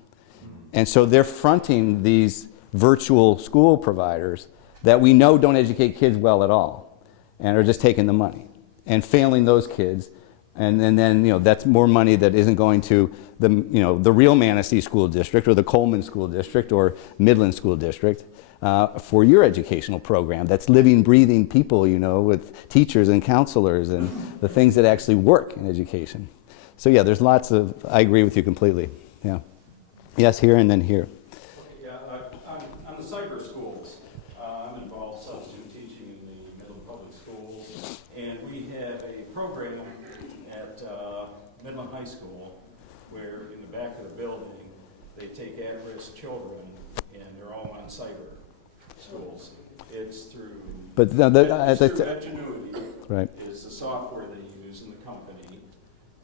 And so they're fronting these virtual school providers that we know don't educate kids well at all, and are just taking the money and failing those kids. And then, that's more money that isn't going to the real Manistee School District or the Coleman School District or Midland School District for your educational program. That's living, breathing people, with teachers and counselors and the things that actually work in education. So yeah, there's lots of, I agree with you completely. Yeah. Yes, here and then here. Yeah, on the cyber schools, I'm involved substitute teaching in the Midland Public Schools, and we have a program at Midland High School where in the back of the building they take at-risk children and they're all on cyber schools. It's through, But no, Edgenuity right. is the software they use in the company,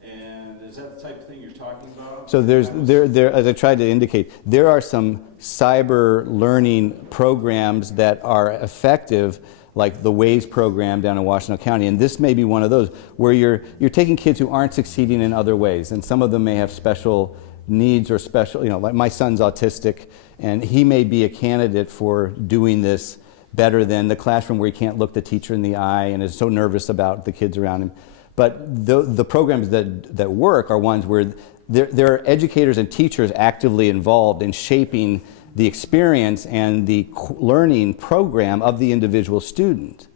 and is that the type of thing you're talking about? So there, as I tried to indicate, there are some cyber learning programs that are effective, like the WAYS program down in Washington County, and this may be one of those where you're taking kids who aren't succeeding in other ways, and some of them may have special needs or special, like my son's autistic, and he may be a candidate for doing this better than the classroom where he can't look the teacher in the eye and is so nervous about the kids around him. But the programs that work are ones where there are educators and teachers actively involved in shaping the experience and the learning program of the individual student.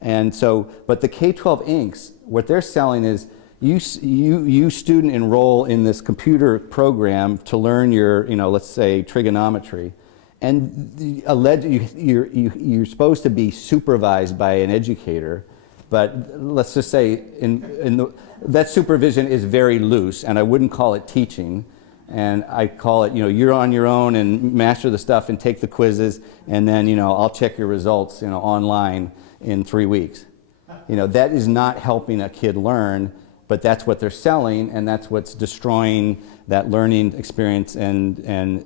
And so, but the K-12 Incs., what they're selling is you student enroll in this computer program to learn your, let's say trigonometry, and you're supposed to be supervised by an educator. But let's just say that supervision is very loose, and I wouldn't call it teaching. And I call it, you're on your own and master the stuff and take the quizzes, and then, I'll check your results, online in 3 weeks. That is not helping a kid learn, but that's what they're selling, and that's what's destroying that learning experience. And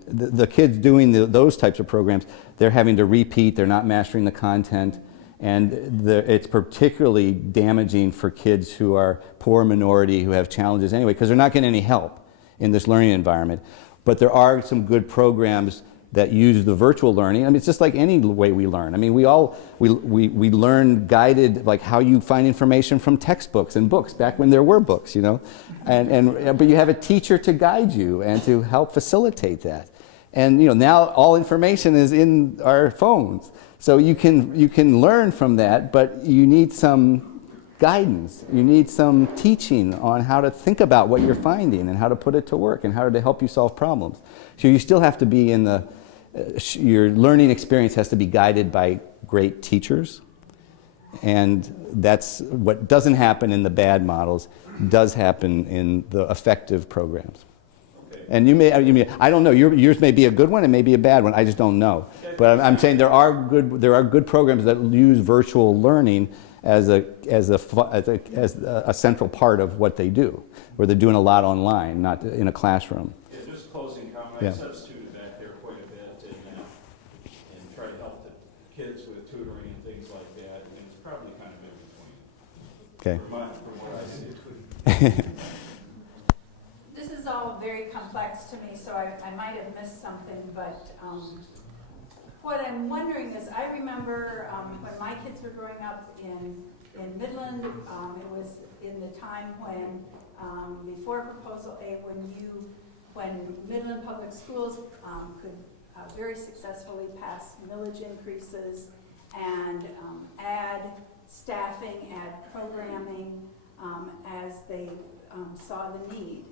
the kids doing those types of programs, they're having to repeat, they're not mastering the content. And it's particularly damaging for kids who are poor minority, who have challenges anyway, because they're not getting any help in this learning environment. But there are some good programs that use the virtual learning. I mean, it's just like any way we learn. I mean, we learn guided, like how you find information from textbooks and books back when there were books, but you have a teacher to guide you and to help facilitate that. And now all information is in our phones. So you can learn from that, but you need some guidance. You need some teaching on how to think about what you're finding and how to put it to work and how to help you solve problems. So you still have to be your learning experience has to be guided by great teachers. And that's what doesn't happen in the bad models, does happen in the effective programs. And you may, I don't know, yours may be a good one, it may be a bad one, I just don't know. But I'm saying there are good programs that use virtual learning as a central part of what they do, where they're doing a lot online, not in a classroom. Yeah, just closing comment, Yeah. I substituted back there quite a bit and try to help the kids with tutoring and things like that, and it's probably kind of in between. Okay. From what I see. This is all very complex to me, so I might have missed something, but what I'm wondering is, I remember when my kids were growing up in Midland, it was in the time when, before Proposal A, when Midland Public Schools could very successfully pass millage increases and add staffing, add programming as they saw the need.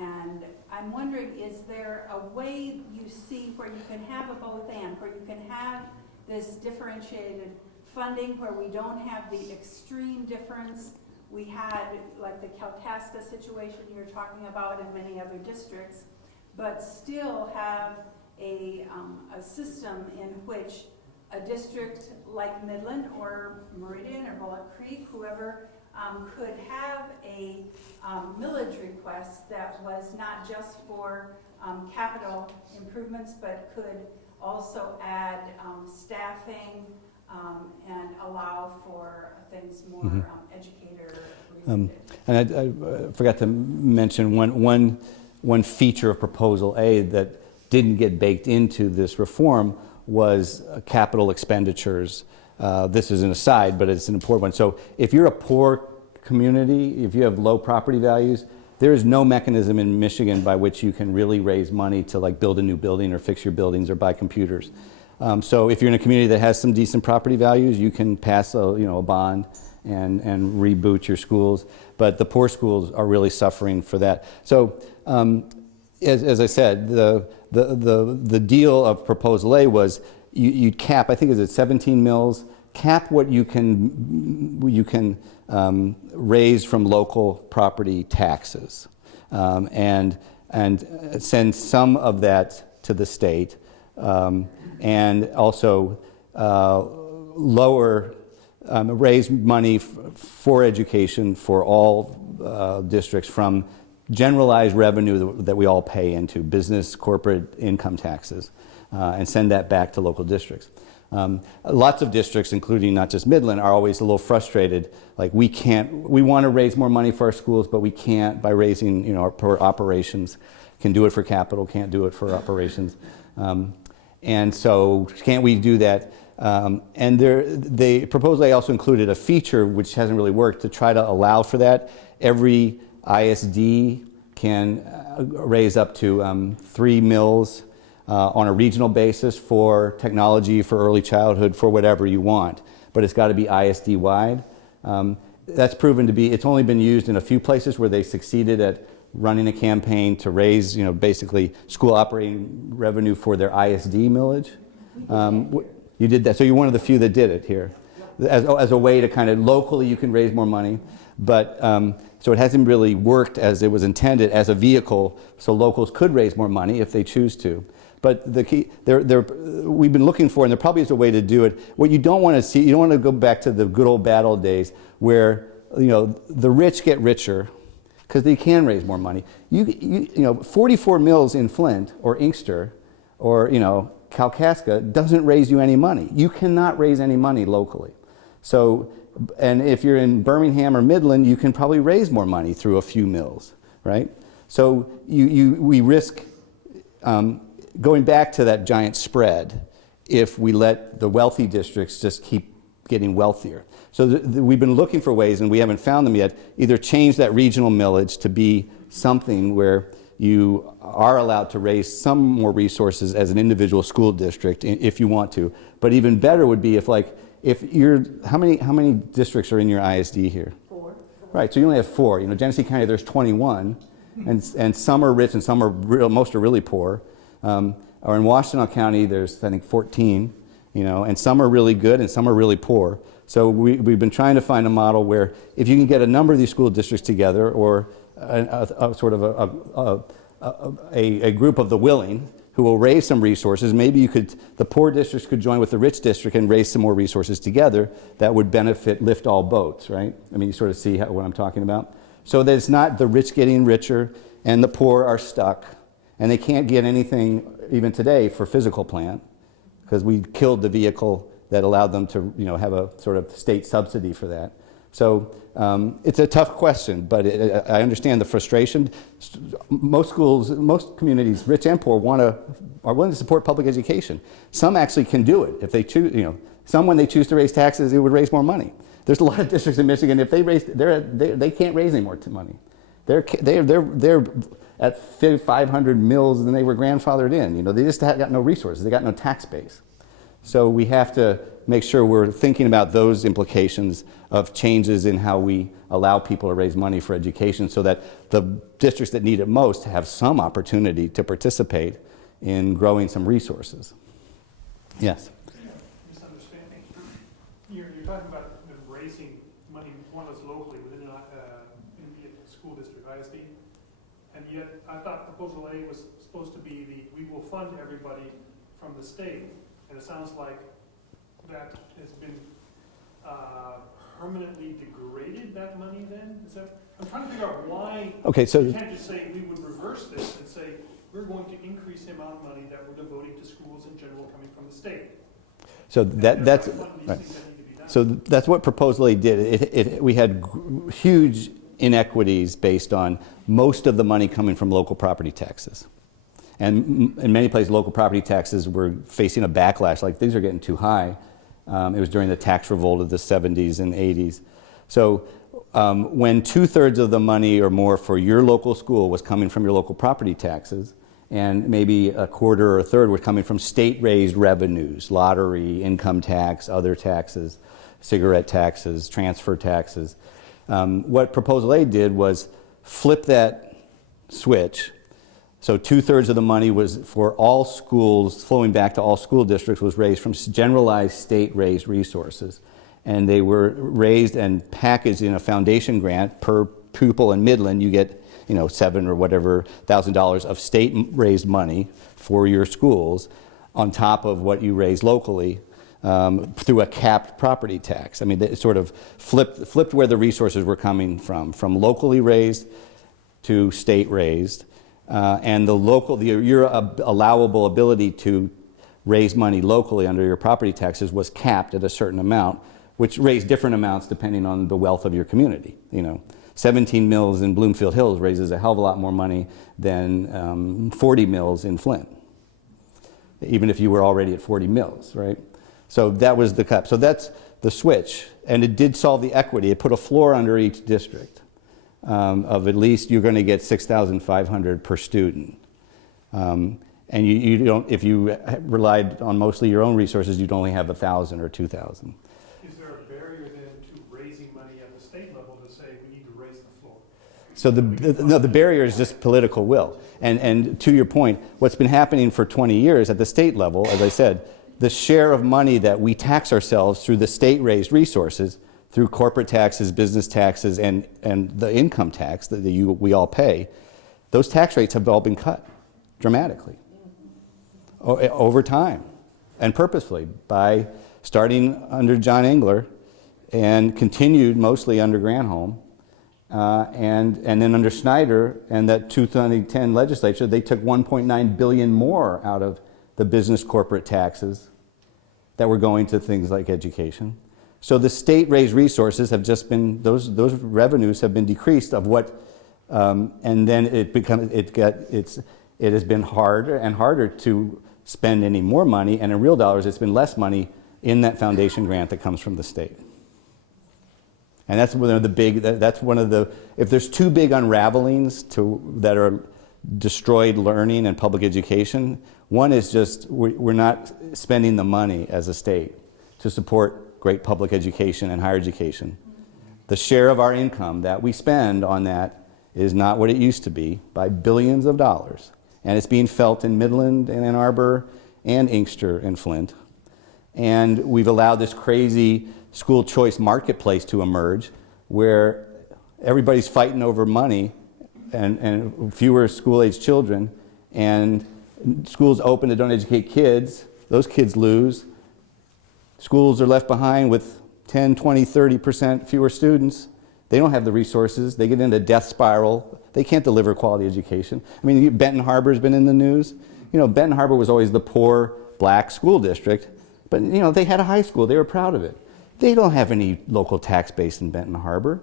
And I'm wondering, is there a way you see where you can have a both and, where you can have this differentiated funding where we don't have the extreme difference we had, like the Kalkaska situation you're talking about in many other districts, but still have a system in which a district like Midland or Meridian or Bullock Creek, whoever, could have a millage request that was not just for capital improvements, but could also add staffing and allow for things more educator And related. I forgot to mention one feature of Proposal A that didn't get baked into this reform was capital expenditures. This is an aside, but it's an important one. So if you're a poor community, if you have low property values, there is no mechanism in Michigan by which you can really raise money to like build a new building or fix your buildings or buy computers. So if you're in a community that has some decent property values, you can pass a bond and reboot your schools. But the poor schools are really suffering for that. So as I said, the deal of Proposal A was you cap, I think is it 17 mills, cap what you can raise from local property taxes, and send some of that to the state, and also raise money for education for all districts from generalized revenue that we all pay into business, corporate income taxes, and send that back to local districts. Lots of districts, including not just Midland, are always a little frustrated. Like we want to raise more money for our schools, but we can't by raising, per operations. Can do it for capital, can't do it for operations. And so can't we do that? And the proposal also included a feature which hasn't really worked to try to allow for that. Every ISD can raise up to 3 mills on a regional basis for technology, for early childhood, for whatever you want. But it's got to be ISD wide. That's proven to be, it's only been used in a few places where they succeeded at running a campaign to raise, basically school operating revenue for their ISD millage. You did that, so you're one of the few that did it here. As a way to kind of locally you can raise more money, but so it hasn't really worked as it was intended as a vehicle so locals could raise more money if they choose to. But the key, we've been looking for, and there probably is a way to do it. What you don't want to see, you don't want to go back to the good old bad old days where the rich get richer because they can raise more money. 44 mills in Flint or Inkster or Kalkaska doesn't raise you any money. You cannot raise any money locally. So, and if you're in Birmingham or Midland, you can probably raise more money through a few mills, right? So we risk going back to that giant spread if we let the wealthy districts just keep getting wealthier. So we've been looking for ways, and we haven't found them yet, either change that regional millage to be something where you are allowed to raise some more resources as an individual school district if you want to. But even better would be if you're, how many districts are in your ISD here? 4. Right, so you only have 4. Genesee County, there's 21, and some are rich and some are most are really poor. Or in Washtenaw County, there's I think 14, and some are really good and some are really poor. So we've been trying to find a model where if you can get a number of these school districts together, or a sort of a group of the willing who will raise some resources, maybe the poor districts could join with the rich district and raise some more resources together that would lift all boats, right? I mean, you sort of see what I'm talking about. So that it's not the rich getting richer and the poor are stuck. And they can't get anything, even today, for physical plant, because we killed the vehicle that allowed them to, have a sort of state subsidy for that. So it's a tough question, but I understand the frustration. Most schools, most communities, rich and poor, are willing to support public education. Some actually can do it if they choose. Some, when they choose to raise taxes, it would raise more money. There's a lot of districts in Michigan. If they raise, they can't raise any more money. They're at 500 mills than they were grandfathered in. They just got no resources. They got no tax base. So we have to make sure we're thinking about those implications of changes in how we allow people to raise money for education so that the districts that need it most have some opportunity to participate in growing some resources. Yes? Misunderstanding. You're talking about raising money more or less locally within a school district, ISD. And yet, I thought Proposal A was supposed to be we will fund everybody from the state. And it sounds like that has been permanently degraded, that money then? I'm trying to figure out why you can't just say we would reverse this and say we're going to increase the amount of money that we're devoting to schools in general coming from the state. So that's right. So that's what Proposal A did. We had huge inequities based on most of the money coming from local property taxes. And in many places, local property taxes were facing a backlash, like these are getting too high. It was during the tax revolt of the 70s and 80s. So when 2/3 of the money or more for your local school was coming from your local property taxes, and maybe a quarter or a third were coming from state-raised revenues, lottery, income tax, other taxes, cigarette taxes, transfer taxes, what Proposal A did was flip that switch. So 2/3 of the money was for all schools, flowing back to all school districts, was raised from generalized state-raised resources. And they were raised and packaged in a foundation grant per pupil in Midland. You get, $7,000 or whatever of state-raised money for your schools on top of what you raise locally through a capped property tax. I mean, it sort of flipped where the resources were coming from locally raised to state-raised. And your allowable ability to raise money locally under your property taxes was capped at a certain amount, which raised different amounts depending on the wealth of your community. 17 mills in Bloomfield Hills raises a hell of a lot more money than 40 mills in Flint, even if you were already at 40 mills, right? So that was the cap. So that's the switch, and it did solve the equity. It put a floor under each district. Of at least you're going to get $6,500 per student, and you don't. If you relied on mostly your own resources, you'd only have 1,000 or 2,000. Is there a barrier then to raising money at the state level to say we need to raise the floor? So the barrier is just political will. And to your point, what's been happening for 20 years at the state level, as I said, the share of money that we tax ourselves through the state-raised resources, through corporate taxes, business taxes, and the income tax that we all pay, those tax rates have all been cut dramatically over time and purposefully by starting under John Engler and continued mostly under Granholm and then under Snyder and that 2010 legislature. They took $1.9 billion more out of the business corporate taxes that were going to things like education. So the state-raised resources have just been, those revenues have been decreased of what, and then it has been harder and harder to spend any more money, and in real dollars it's been less money in that foundation grant that comes from the state. And that's one of the if there's two big unravelings that are destroyed learning and public education, one is just we're not spending the money as a state to support great public education and higher education. The share of our income that we spend on that is not what it used to be by billions of dollars. And it's being felt in Midland and Ann Arbor and Inkster and Flint. And we've allowed this crazy school choice marketplace to emerge where everybody's fighting over money and fewer school-age children, and schools open that don't educate kids, those kids lose. Schools are left behind with 10, 20, 30% fewer students. They don't have the resources. They get into a death spiral. They can't deliver quality education. I mean, Benton Harbor's been in the news. Benton Harbor was always the poor black school district, but they had a high school. They were proud of it. They don't have any local tax base in Benton Harbor.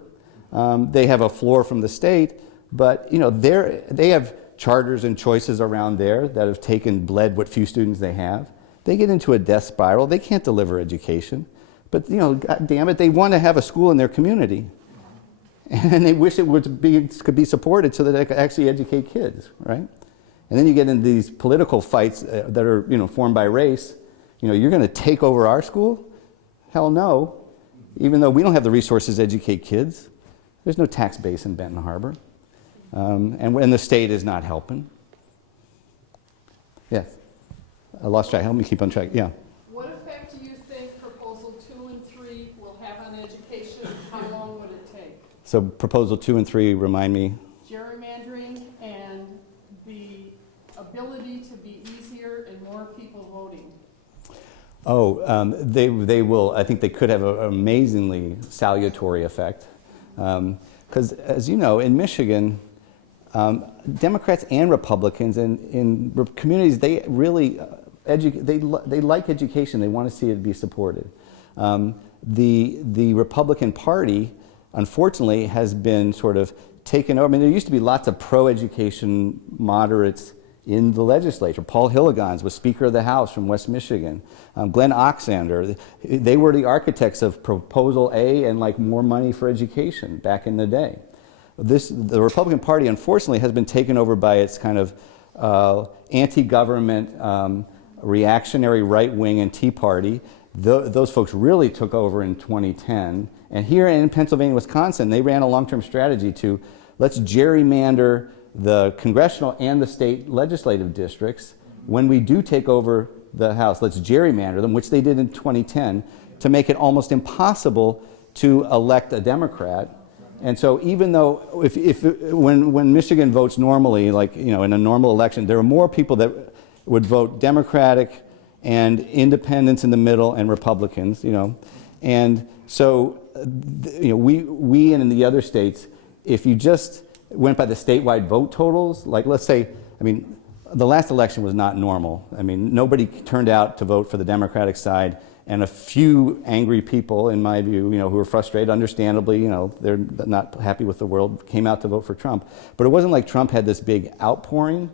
They have a floor from the state, but they have charters and choices around there that have bled what few students they have. They get into a death spiral. They can't deliver education. But, God damn it, they want to have a school in their community. And they wish it could be supported so that they could actually educate kids, right? And then you get into these political fights that are, formed by race. You're going to take over our school? Hell no. Even though we don't have the resources to educate kids. There's no tax base in Benton Harbor. And the state is not helping. Yes. I lost track. Help me keep on track. Yeah. What effect do you think Proposal 2 and 3 will have on education? How long would it take? So Proposal 2 and 3, remind me. Gerrymandering and the ability to be easier and more people voting. They will. I think they could have an amazingly salutary effect. Because as you know, in Michigan, Democrats and Republicans in communities, they really they like education. They want to see it be supported. the Republican Party, unfortunately, has been sort of taken over. I mean, there used to be lots of pro-education moderates in the legislature. Paul Hilligans was Speaker of the House from West Michigan. Glenn Oxander, they were the architects of Proposal A and like more money for education back in the day. The Republican Party, unfortunately, has been taken over by its kind of anti-government, reactionary right wing and Tea Party. Those folks really took over in 2010. And here in Pennsylvania, Wisconsin, they ran a long-term strategy to let's gerrymander the congressional and the state legislative districts. When we do take over the House, let's gerrymander them, which they did in 2010, to make it almost impossible to elect a Democrat. And so even though when Michigan votes normally, like in a normal election, there are more people that would vote Democratic and independents in the middle and Republicans, And so we and in the other states, if you just went by the statewide vote totals, like let's say, the last election was not normal. Nobody turned out to vote for the Democratic side, and a few angry people, in my view, who were frustrated, understandably, they're not happy with the world, came out to vote for Trump. But it wasn't like Trump had this big outpouring.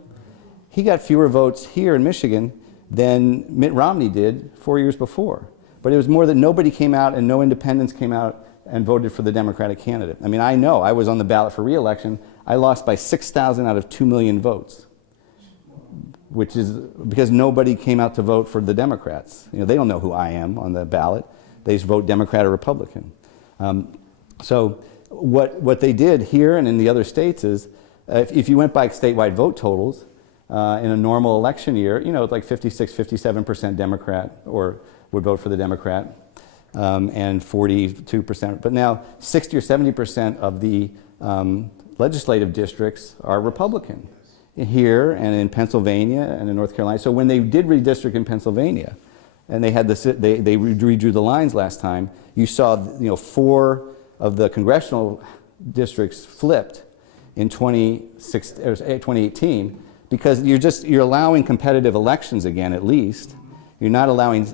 He got fewer votes here in Michigan than Mitt Romney did 4 years before. But it was more that nobody came out and no independents came out and voted for the Democratic candidate. I know I was on the ballot for re-election. I lost by 6,000 out of 2 million votes, which is because nobody came out to vote for the Democrats. They don't know who I am on the ballot. They just vote Democrat or Republican. So what they did here and in the other states is, if you went by statewide vote totals, in a normal election year, it's like 56, 57% Democrat or would vote for the Democrat, and 42%. But now 60 or 70% of the legislative districts are Republican here and in Pennsylvania and in North Carolina. So when they did redistrict in Pennsylvania, and they had they redrew the lines last time, you saw 4 of the congressional districts flipped in 2018 because you're allowing competitive elections again, at least. You're not allowing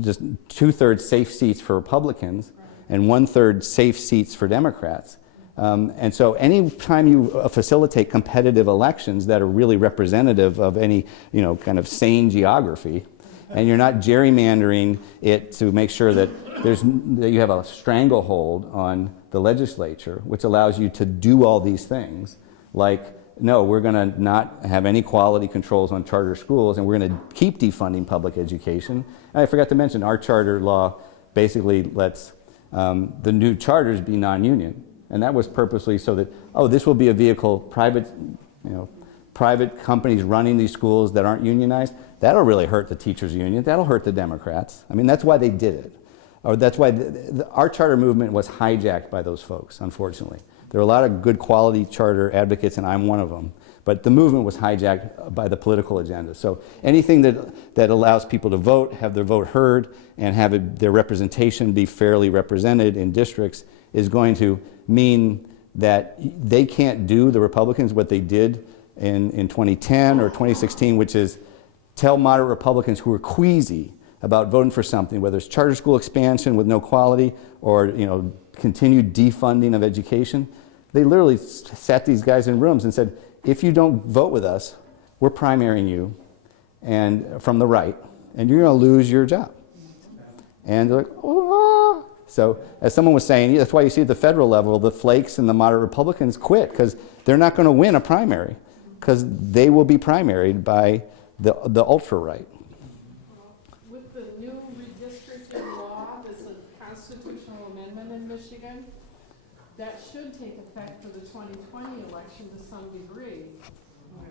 just 2/3 safe seats for Republicans and 1/3 safe seats for Democrats. And so any time you facilitate competitive elections that are really representative of any kind of sane geography, and you're not gerrymandering it to make sure that that you have a stranglehold on the legislature, which allows you to do all these things, like, no, we're going to not have any quality controls on charter schools, and we're going to keep defunding public education. And I forgot to mention, our charter law basically lets the new charters be non-union. And that was purposely so that, this will be a vehicle, private companies running these schools that aren't unionized. That'll really hurt the teachers' union. That'll hurt the Democrats. That's why they did it. Or that's why our charter movement was hijacked by those folks, unfortunately. There are a lot of good quality charter advocates, and I'm one of them. But the movement was hijacked by the political agenda. So anything that allows people to vote, have their vote heard, and have their representation be fairly represented in districts is going to mean that they can't do, the Republicans, what they did in 2010 or 2016, which is tell moderate Republicans who are queasy about voting for something, whether it's charter school expansion with no quality or continued defunding of education. They literally sat these guys in rooms and said, if you don't vote with us, we're primarying you and from the right, and you're going to lose your job. And they're like, oh. So as someone was saying, that's why you see at the federal level, the flakes and the moderate Republicans quit, because they're not going to win a primary, because they will be primaried by the ultra-right. With the new redistricting law, that's a constitutional amendment in Michigan, that should take effect for the 2020 election to some degree.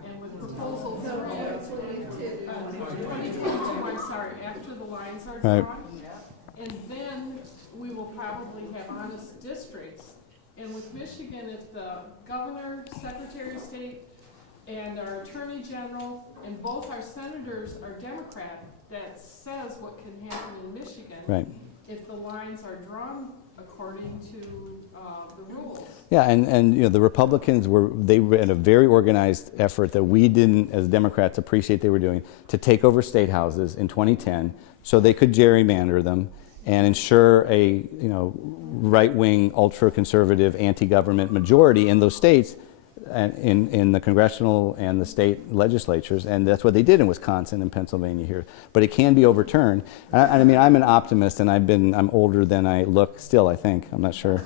And with Proposal 3, 2022, I'm sorry, after the lines are drawn. Right. And then we will probably have honest districts. And with Michigan, if the governor, secretary of state, and our attorney general, and both our senators are Democrat, that says what can happen in Michigan. Right. If the lines are drawn according to the rules. Yeah, and the Republicans they were in a very organized effort that we didn't, as Democrats, appreciate they were doing, to take over state houses in 2010 so they could gerrymander them and ensure a right-wing, ultra-conservative, anti-government majority in those states, and in the congressional and the state legislatures, and that's what they did in Wisconsin and Pennsylvania here. But it can be overturned. I mean, I'm an optimist, and I'm older than I look still, I think. I'm not sure.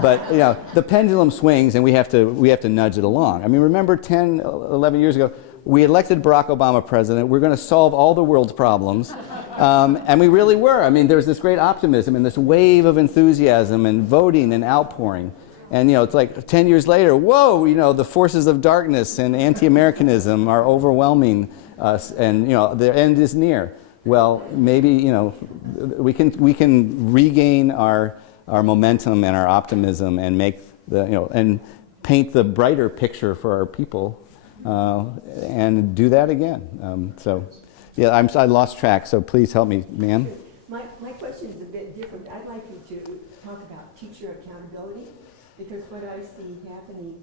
But the pendulum swings, and we have to nudge it along. I mean, remember 10, 11 years ago, we elected Barack Obama president. We're going to solve all the world's problems. And we really were. I mean, there's this great optimism and this wave of enthusiasm and voting and outpouring. And it's like 10 years later, whoa, the forces of darkness and anti-Americanism are overwhelming us, and the end is near. Well, maybe we can regain our momentum and our optimism and make and paint the brighter picture for our people, and do that again. I lost track. So please help me, ma'am. My question is a bit different. I'd like you to talk about teacher accountability. Because what I see happening,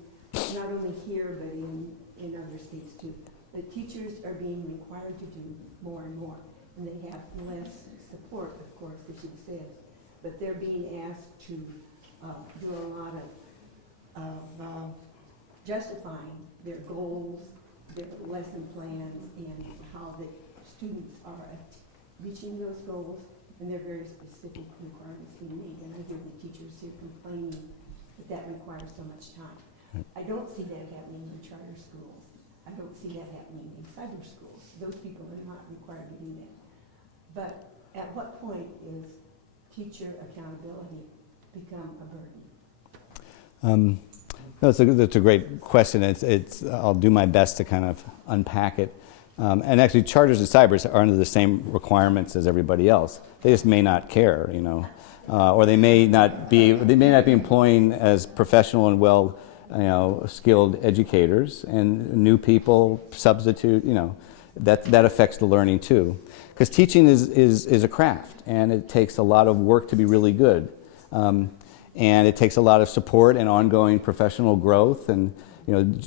not only here, but in other states too, the teachers are being required to do more and more, and they have less support, of course, as you said, but they're being asked to do a lot of justifying their goals, their lesson plans, and how the students are reaching those goals, and they're very specific requirements being made, and I hear the teachers here complaining that requires so much time. I don't see that happening in charter schools. I don't see that happening in cyber schools. Those people are not required to do that. But at what point is teacher accountability become a burden? That's a great question. I'll do my best to kind of unpack it. And actually, charters and cybers are under the same requirements as everybody else. They just may not care, or they may not be employing as professional and well, skilled educators, and new people substitute. That affects the learning too, because teaching is a craft, and it takes a lot of work to be really good, and it takes a lot of support and ongoing professional growth. And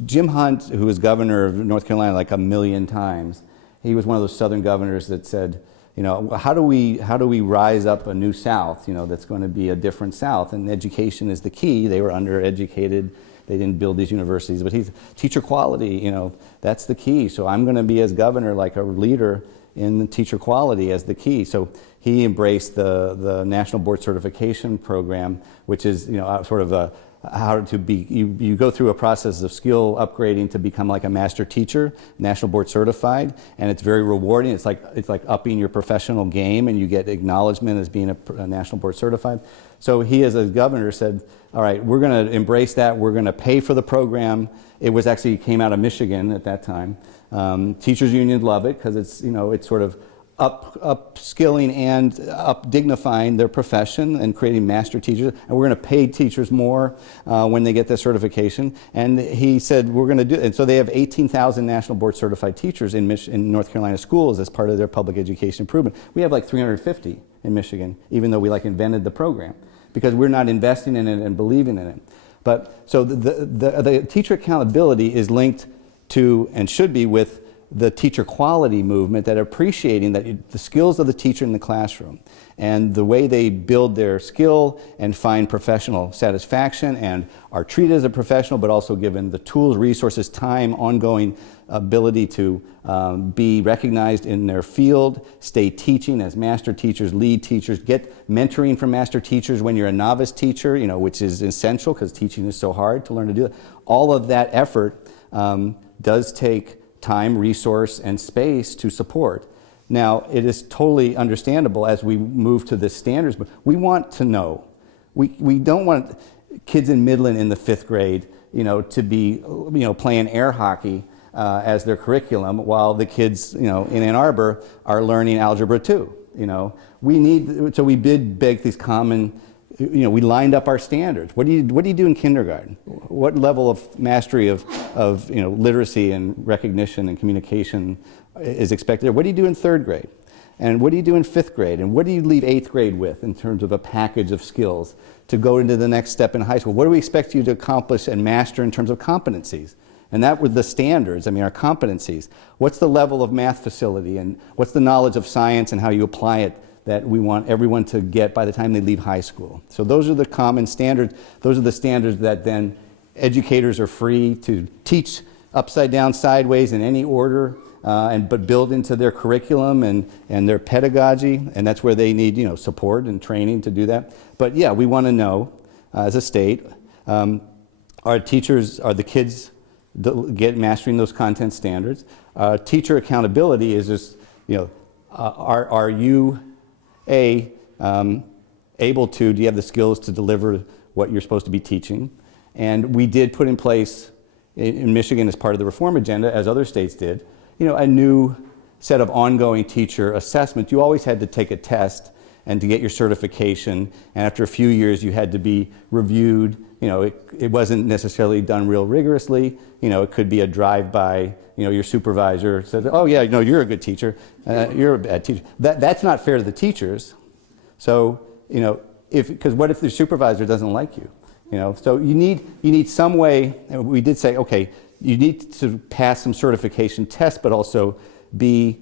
Jim Hunt, who was governor of North Carolina like 1 million times, he was one of those Southern governors that said, how do we rise up a new South, that's going to be a different South? And education is the key. They were undereducated. They didn't build these universities. But teacher quality, that's the key. So I'm going to be, as governor, like a leader in the teacher quality as the key. So he embraced the National Board Certification Program, which is, sort of how to be, you go through a process of skill upgrading to become like a master teacher, National Board certified, and it's very rewarding. It's like upping your professional game, and you get acknowledgement as being a National Board certified. So he, as a governor, said, all right, we're going to embrace that. We're going to pay for the program. It came out of Michigan at that time. Teachers union love it because it's sort of upskilling and dignifying their profession and creating master teachers. And we're going to pay teachers more when they get this certification. And he said, we're going to do it. And so they have 18,000 National Board certified teachers in North Carolina schools as part of their public education improvement. We have like 350 in Michigan, even though we invented the program, because we're not investing in it and believing in it. But so the teacher accountability is linked to, and should be, with the teacher quality movement, that appreciating that the skills of the teacher in the classroom and the way they build their skill and find professional satisfaction and are treated as a professional, but also given the tools, resources, time, ongoing ability to be recognized in their field, stay teaching as master teachers, lead teachers, get mentoring from master teachers when you're a novice teacher, which is essential because teaching is so hard to learn to do it. All of that effort does take time, resource, and space to support. Now, it is totally understandable as we move to the standards, but we want to know. We don't want kids in Midland in the 5th grade, to be, playing air hockey as their curriculum, while the kids, in Ann Arbor are learning Algebra 2. So we did beg these common. We lined up our standards. What do you do in kindergarten? What level of mastery of literacy and recognition and communication is expected? What do you do in 3rd grade? And what do you do in 5th grade? And what do you leave 8th grade with in terms of a package of skills to go into the next step in high school? What do we expect you to accomplish and master in terms of competencies? And that were the standards, our competencies. What's the level of math facility, and what's the knowledge of science and how you apply it that we want everyone to get by the time they leave high school. So those are the common standards. Those are the standards that then educators are free to teach upside down, sideways, in any order, but build into their curriculum and their pedagogy, and that's where they need, support and training to do that. But yeah, we want to know, as a state, are the kids mastering those content standards? Teacher accountability is just, are you able to, do you have the skills to deliver what you're supposed to be teaching? And we did put in place, in Michigan as part of the reform agenda, as other states did, a new set of ongoing teacher assessment. You always had to take a test and to get your certification, and after a few years you had to be reviewed. It wasn't necessarily done real rigorously. It could be a drive-by. Your supervisor said, "Oh yeah, you're a good teacher. You're a bad teacher." That's not fair to the teachers. So because what if the supervisor doesn't like you? So you need some way. And we did say, okay, you need to pass some certification tests, but also be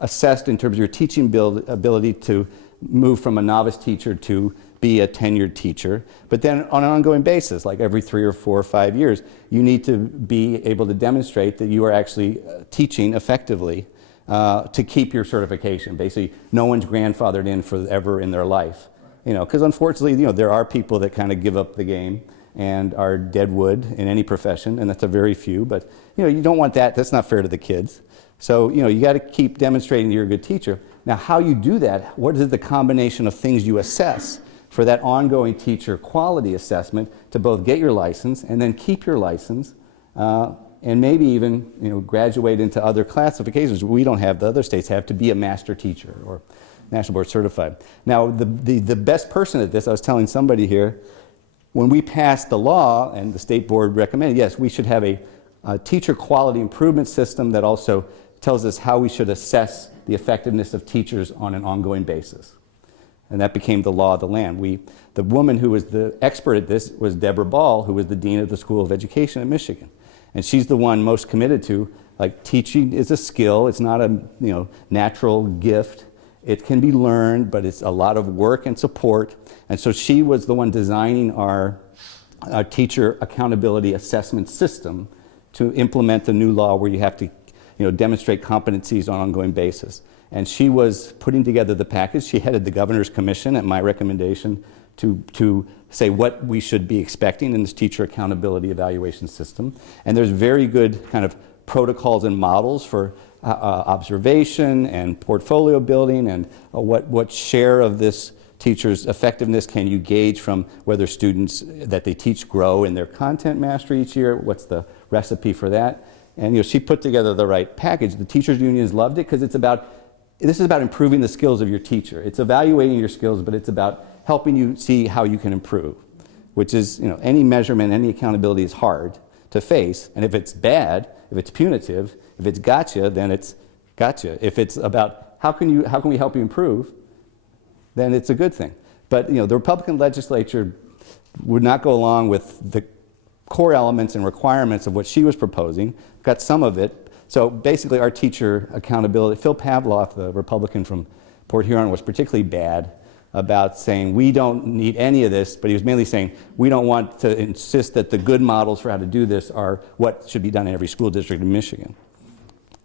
assessed in terms of your teaching ability to move from a novice teacher to be a tenured teacher. But then on an ongoing basis, like every 3 or 4 or 5 years, you need to be able to demonstrate that you are actually teaching effectively to keep your certification. Basically, no one's grandfathered in forever in their life. Because unfortunately, there are people that kind of give up the game and are dead wood in any profession, and that's a very few. But you don't want that. That's not fair to the kids. So you got to keep demonstrating you're a good teacher. Now, how you do that? What is the combination of things you assess for that ongoing teacher quality assessment to both get your license and then keep your license, and maybe even graduate into other classifications we don't have. The other states have to be a master teacher or National Board certified. Now, the best person at this, I was telling somebody here, when we passed the law and the state board recommended, yes, we should have a teacher quality improvement system that also tells us how we should assess the effectiveness of teachers on an ongoing basis. And that became the law of the land. The woman who was the expert at this was Deborah Ball, who was the dean of the School of Education at Michigan. And she's the one most committed to, teaching is a skill. It's not a natural gift. It can be learned, but it's a lot of work and support. And so she was the one designing our teacher accountability assessment system to implement the new law where you have to demonstrate competencies on an ongoing basis. And she was putting together the package. She headed the governor's commission at my recommendation to say what we should be expecting in this teacher accountability evaluation system. And there's very good kind of protocols and models for observation and portfolio building, and what share of this teacher's effectiveness can you gauge from whether students that they teach grow in their content mastery each year. What's the recipe for that? And she put together the right package. The teachers unions loved it because this is about improving the skills of your teacher. It's evaluating your skills, but it's about helping you see how you can improve, which is, any measurement, any accountability is hard to face. And if it's bad, if it's punitive, if it's gotcha, then it's gotcha. If it's about how can we help you improve, then it's a good thing. But the Republican legislature would not go along with the core elements and requirements of what she was proposing, got some of it. So basically our teacher accountability, Phil Pavloff, the Republican from Port Huron, was particularly bad about saying we don't need any of this, but he was mainly saying we don't want to insist that the good models for how to do this are what should be done in every school district in Michigan.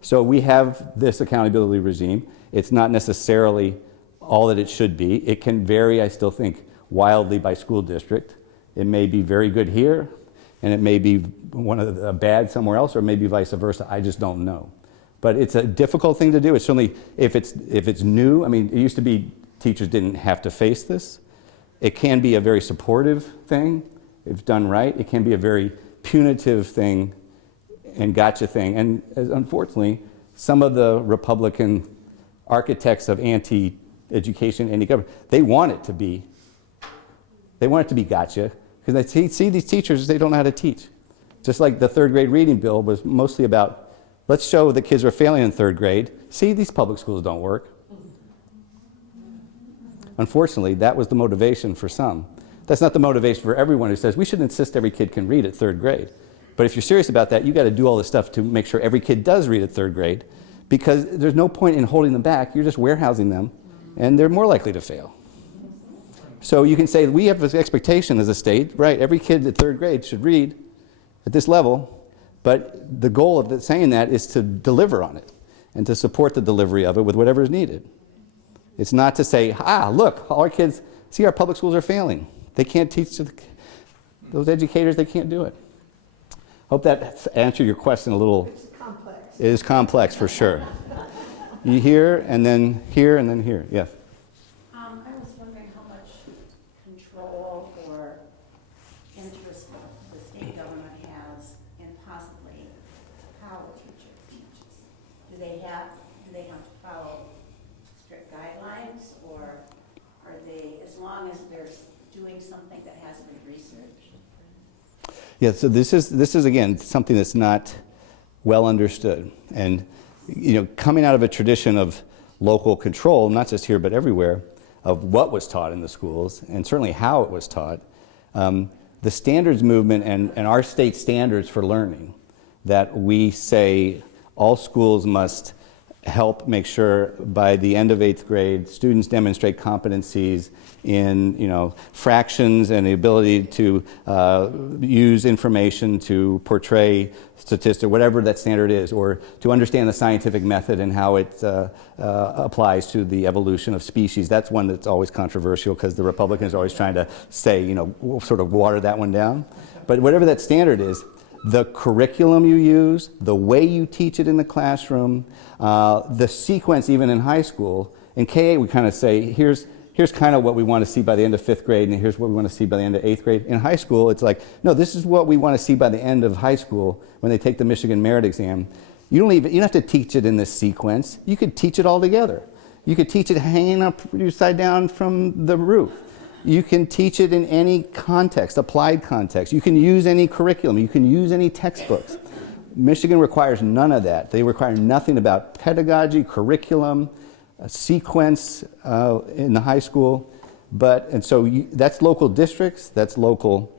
So we have this accountability regime. It's not necessarily all that it should be. It can vary, I still think, wildly by school district. It may be very good here, and it may be bad somewhere else, or maybe vice versa. I just don't know. But it's a difficult thing to do. It's certainly, if it's new, it used to be teachers didn't have to face this. It can be a very supportive thing, if done right. It can be a very punitive thing and gotcha thing. And unfortunately, some of the Republican architects of anti-education, anti-government, they want it to be gotcha, because they see these teachers, they don't know how to teach. Just like the third grade reading bill was mostly about, let's show the kids are failing in third grade. See, these public schools don't work. Unfortunately, that was the motivation for some. That's not the motivation for everyone who says we should insist every kid can read at third grade. But if you're serious about that, you got to do all this stuff to make sure every kid does read at third grade, because there's no point in holding them back. You're just warehousing them and they're more likely to fail. So you can say we have this expectation as a state, right? Every kid at 3rd grade should read at this level, but the goal of saying that is to deliver on it and to support the delivery of it with whatever is needed. It's not to say, look, all our kids, see, our public schools are failing. They can't teach those educators, they can't do it. Hope that answered your question a little. It's complex. It is complex for sure. You hear, and then here, and then here. Yes. I was wondering how much control or interest the state government has in possibly how a teacher teaches. Do they have to follow strict guidelines, or are they, as long as they're doing something that has been researched? Yeah, so this is again something that's not well understood, and coming out of a tradition of local control, not just here but everywhere, of what was taught in the schools and certainly how it was taught. The standards movement and our state standards for learning, that we say all schools must help make sure by the end of 8th grade students demonstrate competencies in fractions and the ability to use information to portray statistics, whatever that standard is, or to understand the scientific method and how it applies to the evolution of species. That's one that's always controversial because the Republicans are always trying to say, sort of water that one down. But whatever that standard is, the curriculum you use, the way you teach it in the classroom, the sequence even in high school. In K-8 we kind of say, here's kind of what we want to see by the end of 5th grade, and here's what we want to see by the end of 8th grade. In high school, it's like, no, this is what we want to see by the end of high school when they take the Michigan Merit Exam. You don't have to teach it in this sequence. You could teach it all together. You could teach it hanging upside down from the roof. You can teach it in any context, applied context. You can use any curriculum. You can use any textbooks. Michigan requires none of that. They require nothing about pedagogy, curriculum, sequence in the high school. And so that's local districts, that's local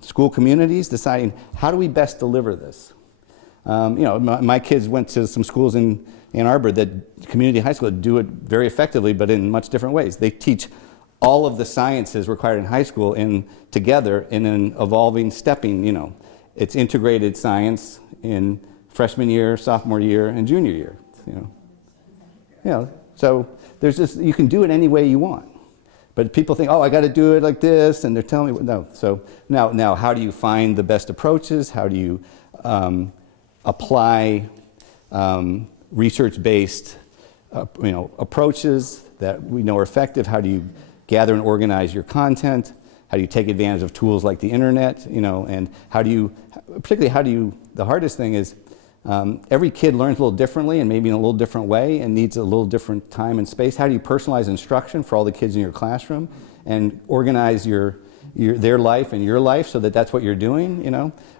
school communities deciding how do we best deliver this. My kids went to some schools in Ann Arbor that community high school do it very effectively, but in much different ways. They teach all of the sciences required in high school together in an evolving stepping, it's integrated science in freshman year, sophomore year, and junior year, So you can do it any way you want. But people think, I got to do it like this, and they're telling me, no. So now how do you find the best approaches? How do you apply research-based approaches that we know are effective? How do you gather and organize your content? How do you take advantage of tools like the internet? And the hardest thing is every kid learns a little differently and maybe in a little different way and needs a little different time and space. How do you personalize instruction for all the kids in your classroom and organize their life and your life so that that's what you're doing?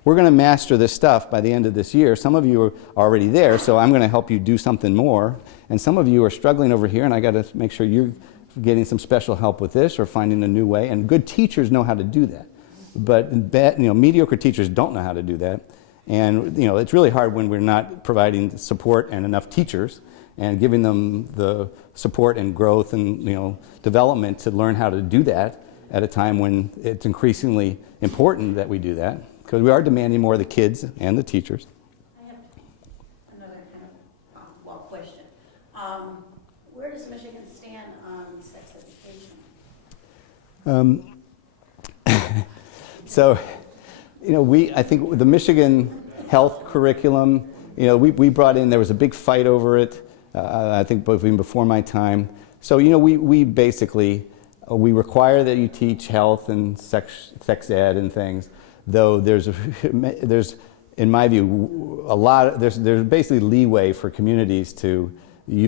We're going to master this stuff by the end of this year. Some of you are already there, so I'm going to help you do something more. And some of you are struggling over here, and I got to make sure you're getting some special help with this or finding a new way. And good teachers know how to do that. But mediocre teachers don't know how to do that. And it's really hard when we're not providing support and enough teachers and giving them the support and growth and development to learn how to do that at a time when it's increasingly important that we do that, because we are demanding more of the kids and the teachers. I have another kind of question. Where does Michigan stand on sex education? So, I think the Michigan health curriculum, we brought in, there was a big fight over it, I think even before my time. So, we basically, we require that you teach health and sex ed and things, though there's in my view, there's basically leeway for communities to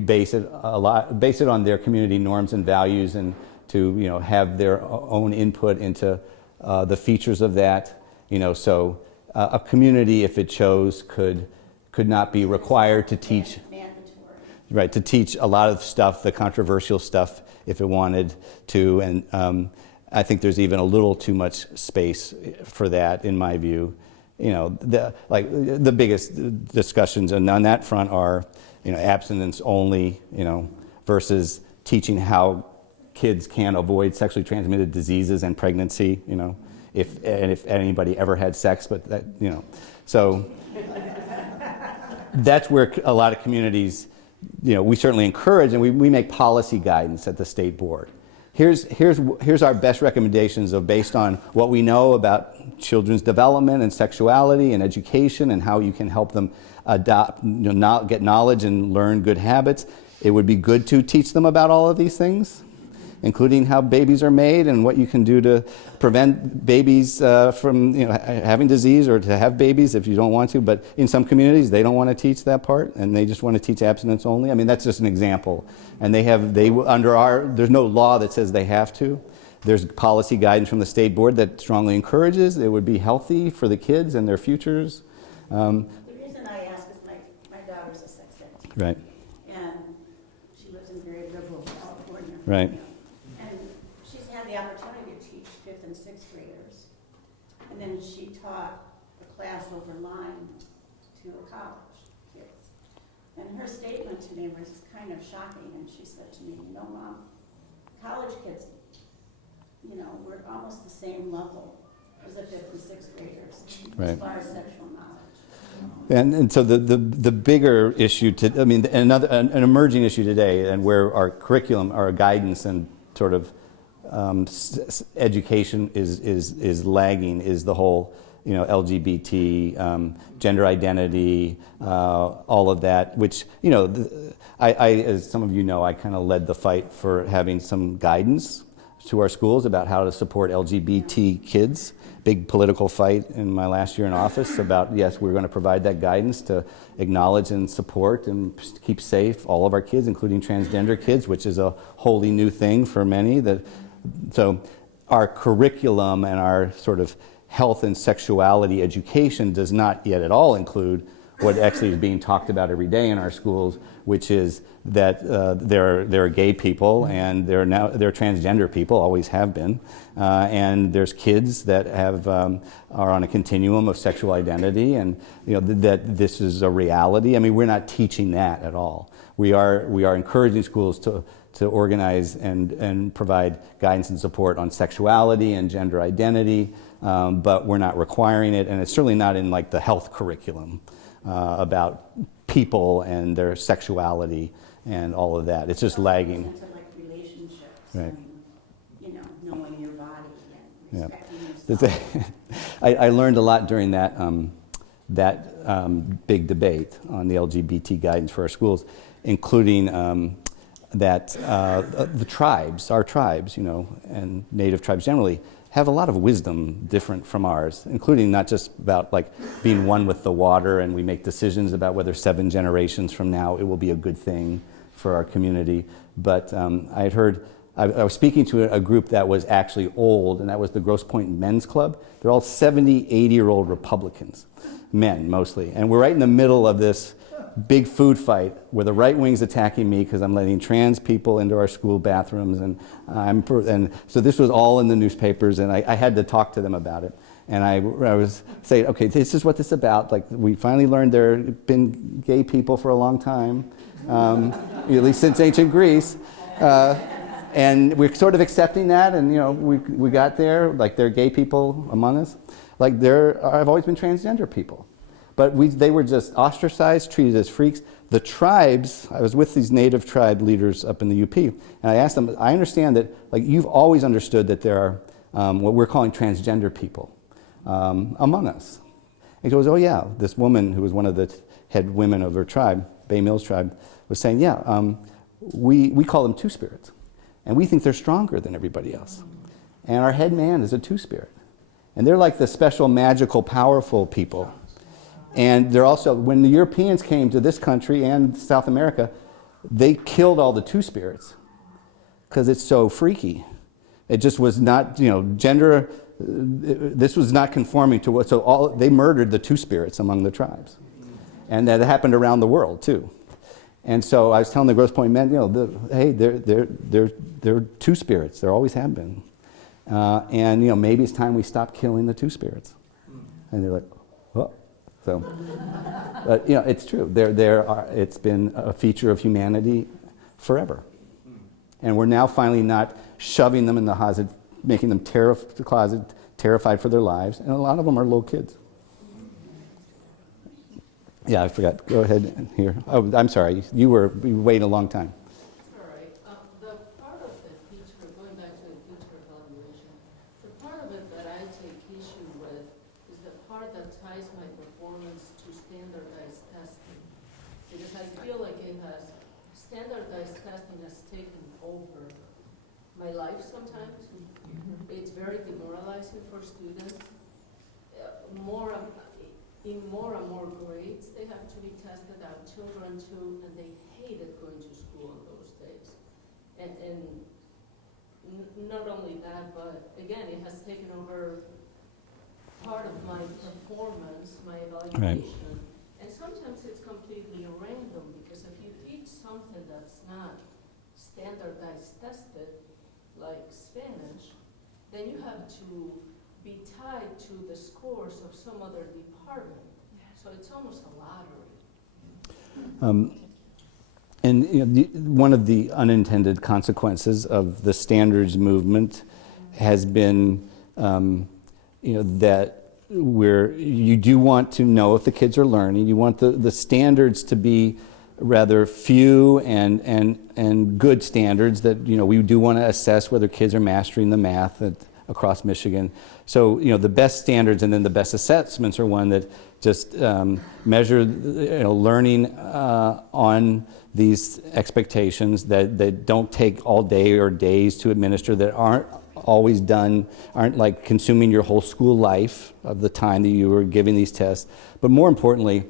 base it on their community norms and values and to have their own input into the features of that. So a community, if it chose, could not be required to teach. Mandatory. Right, to teach a lot of stuff, the controversial stuff, if it wanted to. And I think there's even a little too much space for that, in my view. The biggest discussions on that front are, abstinence only, versus teaching how kids can avoid sexually transmitted diseases and pregnancy, you know, if anybody ever had sex, but that, you know. So that's where a lot of communities, you know, we certainly encourage, and we make policy guidance at the state board. Here's our best recommendations based on what we know about children's development and sexuality and education and how you can help them adopt, you know, get knowledge and learn good habits. It would be good to teach them about all of these things, including how babies are made and what you can do to prevent babies from, you know, having disease, or to have babies if you don't want to. But in some communities, they don't want to teach that part, and they just want to teach abstinence only. I mean, that's just an example. And there's no law that says they have to. There's policy guidance from the state board that strongly encourages. It would be healthy for the kids and their futures. The reason I ask is my daughter's a sex ed teacher. Right. And she lives in very liberal California. Right. And she's had the opportunity to teach 5th and 6th graders. And then she taught a class over line to a college kids. And her statement to me was kind of shocking, and she said to me, you know, Mom, college kids, you know, we're almost the same level as the 5th and 6th graders Right. as far as sexual knowledge. And so the bigger issue, an emerging issue today, and where our curriculum, our guidance, and sort of education is lagging, is the whole, you know, LGBT, gender identity, all of that. Which, you know, I as some of you know, I kind of led the fight for having some guidance to our schools about how to support LGBT kids. Big political fight in my last year in office about, yes, we're going to provide that guidance to acknowledge and support and keep safe all of our kids, including transgender kids, which is a wholly new thing for many. So our curriculum and our sort of health and sexuality education does not yet at all include what actually is being talked about every day in our schools, which is that there are gay people, and there are transgender people, always have been, and there's kids that are on a continuum of sexual identity, and, you know, that this is a reality. I mean, we're not teaching that at all. We are encouraging schools to organize and provide guidance and support on sexuality and gender identity, but we're not requiring it, and it's certainly not in like the health curriculum. About people and their sexuality and all of that. It's just lagging. Into like relationships, Right. and, you know, knowing your body and Yeah. respecting yourself. I learned a lot during that big debate on the LGBT guidance for our schools, including that the tribes, our tribes, you know, and Native tribes generally, have a lot of wisdom different from ours, including not just about like being one with the water, and we make decisions about whether 7 generations from now it will be a good thing for our community. But I was speaking to a group that was actually old, and that was the Grosse Pointe Men's Club. They're all 70, 80-year-old Republicans, men mostly. And we're right in the middle of this big food fight where the right wing's attacking me because I'm letting trans people into our school bathrooms, and so this was all in the newspapers, and I had to talk to them about it. And I was saying, okay, this is what this is about. Like, we finally learned there have been gay people for a long time, at least since ancient Greece, and we're sort of accepting that. And, you know, we got there, like, there are gay people among us. Like, there have always been transgender people. But they were just ostracized, treated as freaks. The tribes, I was with these native tribe leaders up in the UP, and I asked them, I understand that, like, you've always understood that there are what we're calling transgender people among us. And he goes, oh yeah, this woman who was one of the head women of her tribe, Bay Mills tribe, was saying, yeah, we call them two-spirits, and we think they're stronger than everybody else. And our head man is a two-spirit. And they're like the special, magical, powerful people. And they're also, when the Europeans came to this country and South America, they killed all the two-spirits because it's so freaky. It just was not, you know, gender, this was not conforming to what, so they murdered the two-spirits among the tribes. And that happened around the world, too. And so I was telling the Grosse Pointe men, you know, hey, they're two-spirits. There always have been. And, you know, maybe it's time we stop killing the two-spirits. And they're like, oh. So, but, you know, it's true. It's been a feature of humanity forever. And we're now finally not shoving them in the closet, making them terrified for their lives. And a lot of them are little kids. Yeah, I forgot. Go ahead here. Oh, I'm sorry. You waited a long time. All right. The part of the teacher, going back to the teacher evaluation, the part of it that I take issue with is the part that ties my performance to standardized testing. Because I feel like standardized testing has taken over my life sometimes. It's very demoralizing for students. In more and more grades, they have to be tested out, children too, and they hated going to school on those days. And not only that, but again, it has taken over part of my performance, my evaluation. And sometimes it's completely random, because if you teach something that's not standardized tested, like Spanish, then you have to be tied to the scores of some other department. So it's almost a lottery. One of the unintended consequences of the standards movement has been, that you do want to know if the kids are learning. You want the standards to be rather few and good standards that, we do want to assess whether kids are mastering the math across Michigan. So, the best standards and then the best assessments are one that just measure, learning on these expectations that don't take all day or days to administer, that aren't always done, aren't like consuming your whole school life of the time that you were giving these tests. But more importantly,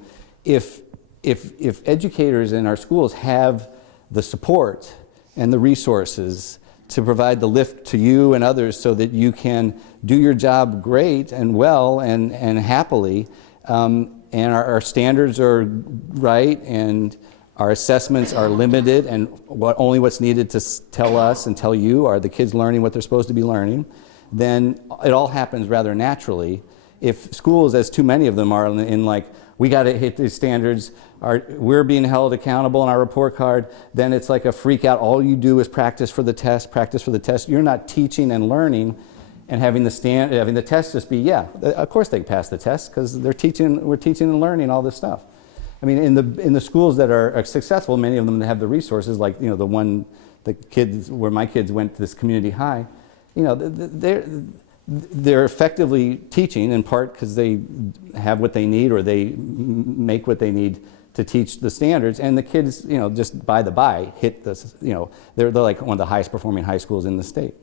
if educators in our schools have the support and the resources to provide the lift to you and others so that you can do your job great and well and happily, and our standards are right and our assessments are limited, and only what's needed to tell us and tell you are the kids learning what they're supposed to be learning, then it all happens rather naturally. If schools, as too many of them are in like, we got to hit these standards, we're being held accountable on our report card, then it's like a freak out. All you do is practice for the test. You're not teaching and learning and having the test just be, of course they pass the test because we're teaching and learning all this stuff. I mean, in the schools that are successful, many of them have the resources, like, the kids where my kids went to this community high, they're effectively teaching in part because they have what they need or they make what they need to teach the standards, and the kids, just by the by, hit this, they're like one of the highest performing high schools in the state.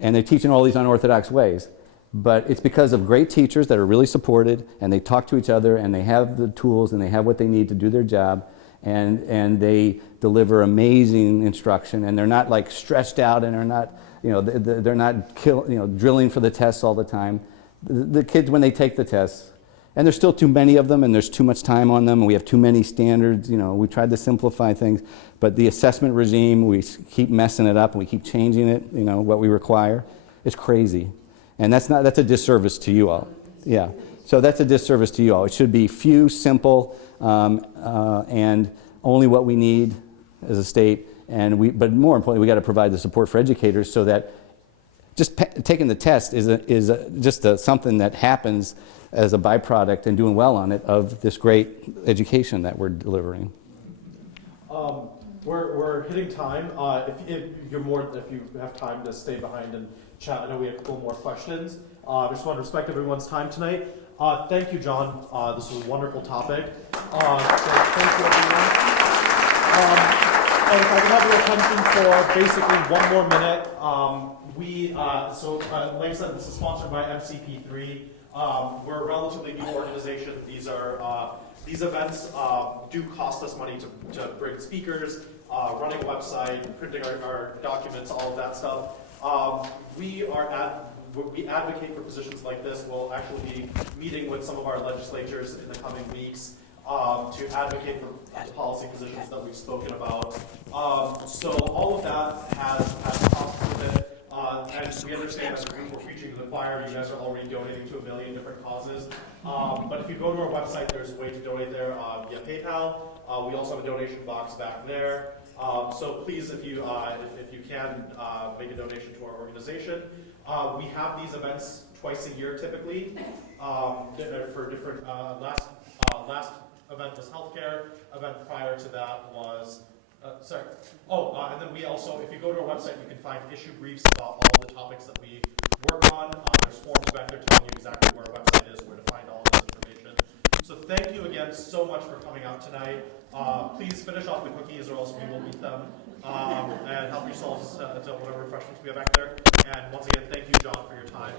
And they're teaching all these unorthodox ways. But it's because of great teachers that are really supported, and they talk to each other, and they have the tools, and they have what they need to do their job, and they deliver amazing instruction, and they're not like stretched out, and they're not, they're not drilling for the tests all the time. The kids, when they take the tests, and there's still too many of them, and there's too much time on them, and we have too many standards. We tried to simplify things, but the assessment regime, we keep messing it up, and we keep changing it. What we require, it's crazy. And that's a disservice to you all. Yeah. So that's a disservice to you all. It should be few, simple, and only what we need as a state. But more importantly, we got to provide the support for educators so that just taking the test is just something that happens as a byproduct and doing well on it of this great education that we're delivering. We're hitting time. If you have time to stay behind and chat, I know we have a couple more questions. I just want to respect everyone's time tonight. Thank you, John. This was a wonderful topic. So thank you, everyone. And if I can have your attention for basically one more minute, like I said, this is sponsored by MCP3. We're a relatively new organization. These events do cost us money to bring speakers, running a website, printing our documents, all of that stuff. We advocate for positions like this. We'll actually be meeting with some of our legislatures in the coming weeks to advocate for the policy positions that we've spoken about. So all of that has costs with it. And we understand as a group we're preaching to the choir. You guys are already donating to a million different causes. But if you go to our website, there's a way to donate there via PayPal. We also have a donation box back there. So please, if you can, make a donation to our organization. We have these events twice a year typically, for different, last event was healthcare, event prior to that was, and then we also, if you go to our website, you can find issue briefs about all the topics that we work on. There's forms back there telling you exactly where our website is, where to find all of this information. So thank you again so much for coming out tonight. Please finish off the cookies or else we will eat them. And help yourselves to whatever refreshments we have back there. And once again, thank you, John, for your time.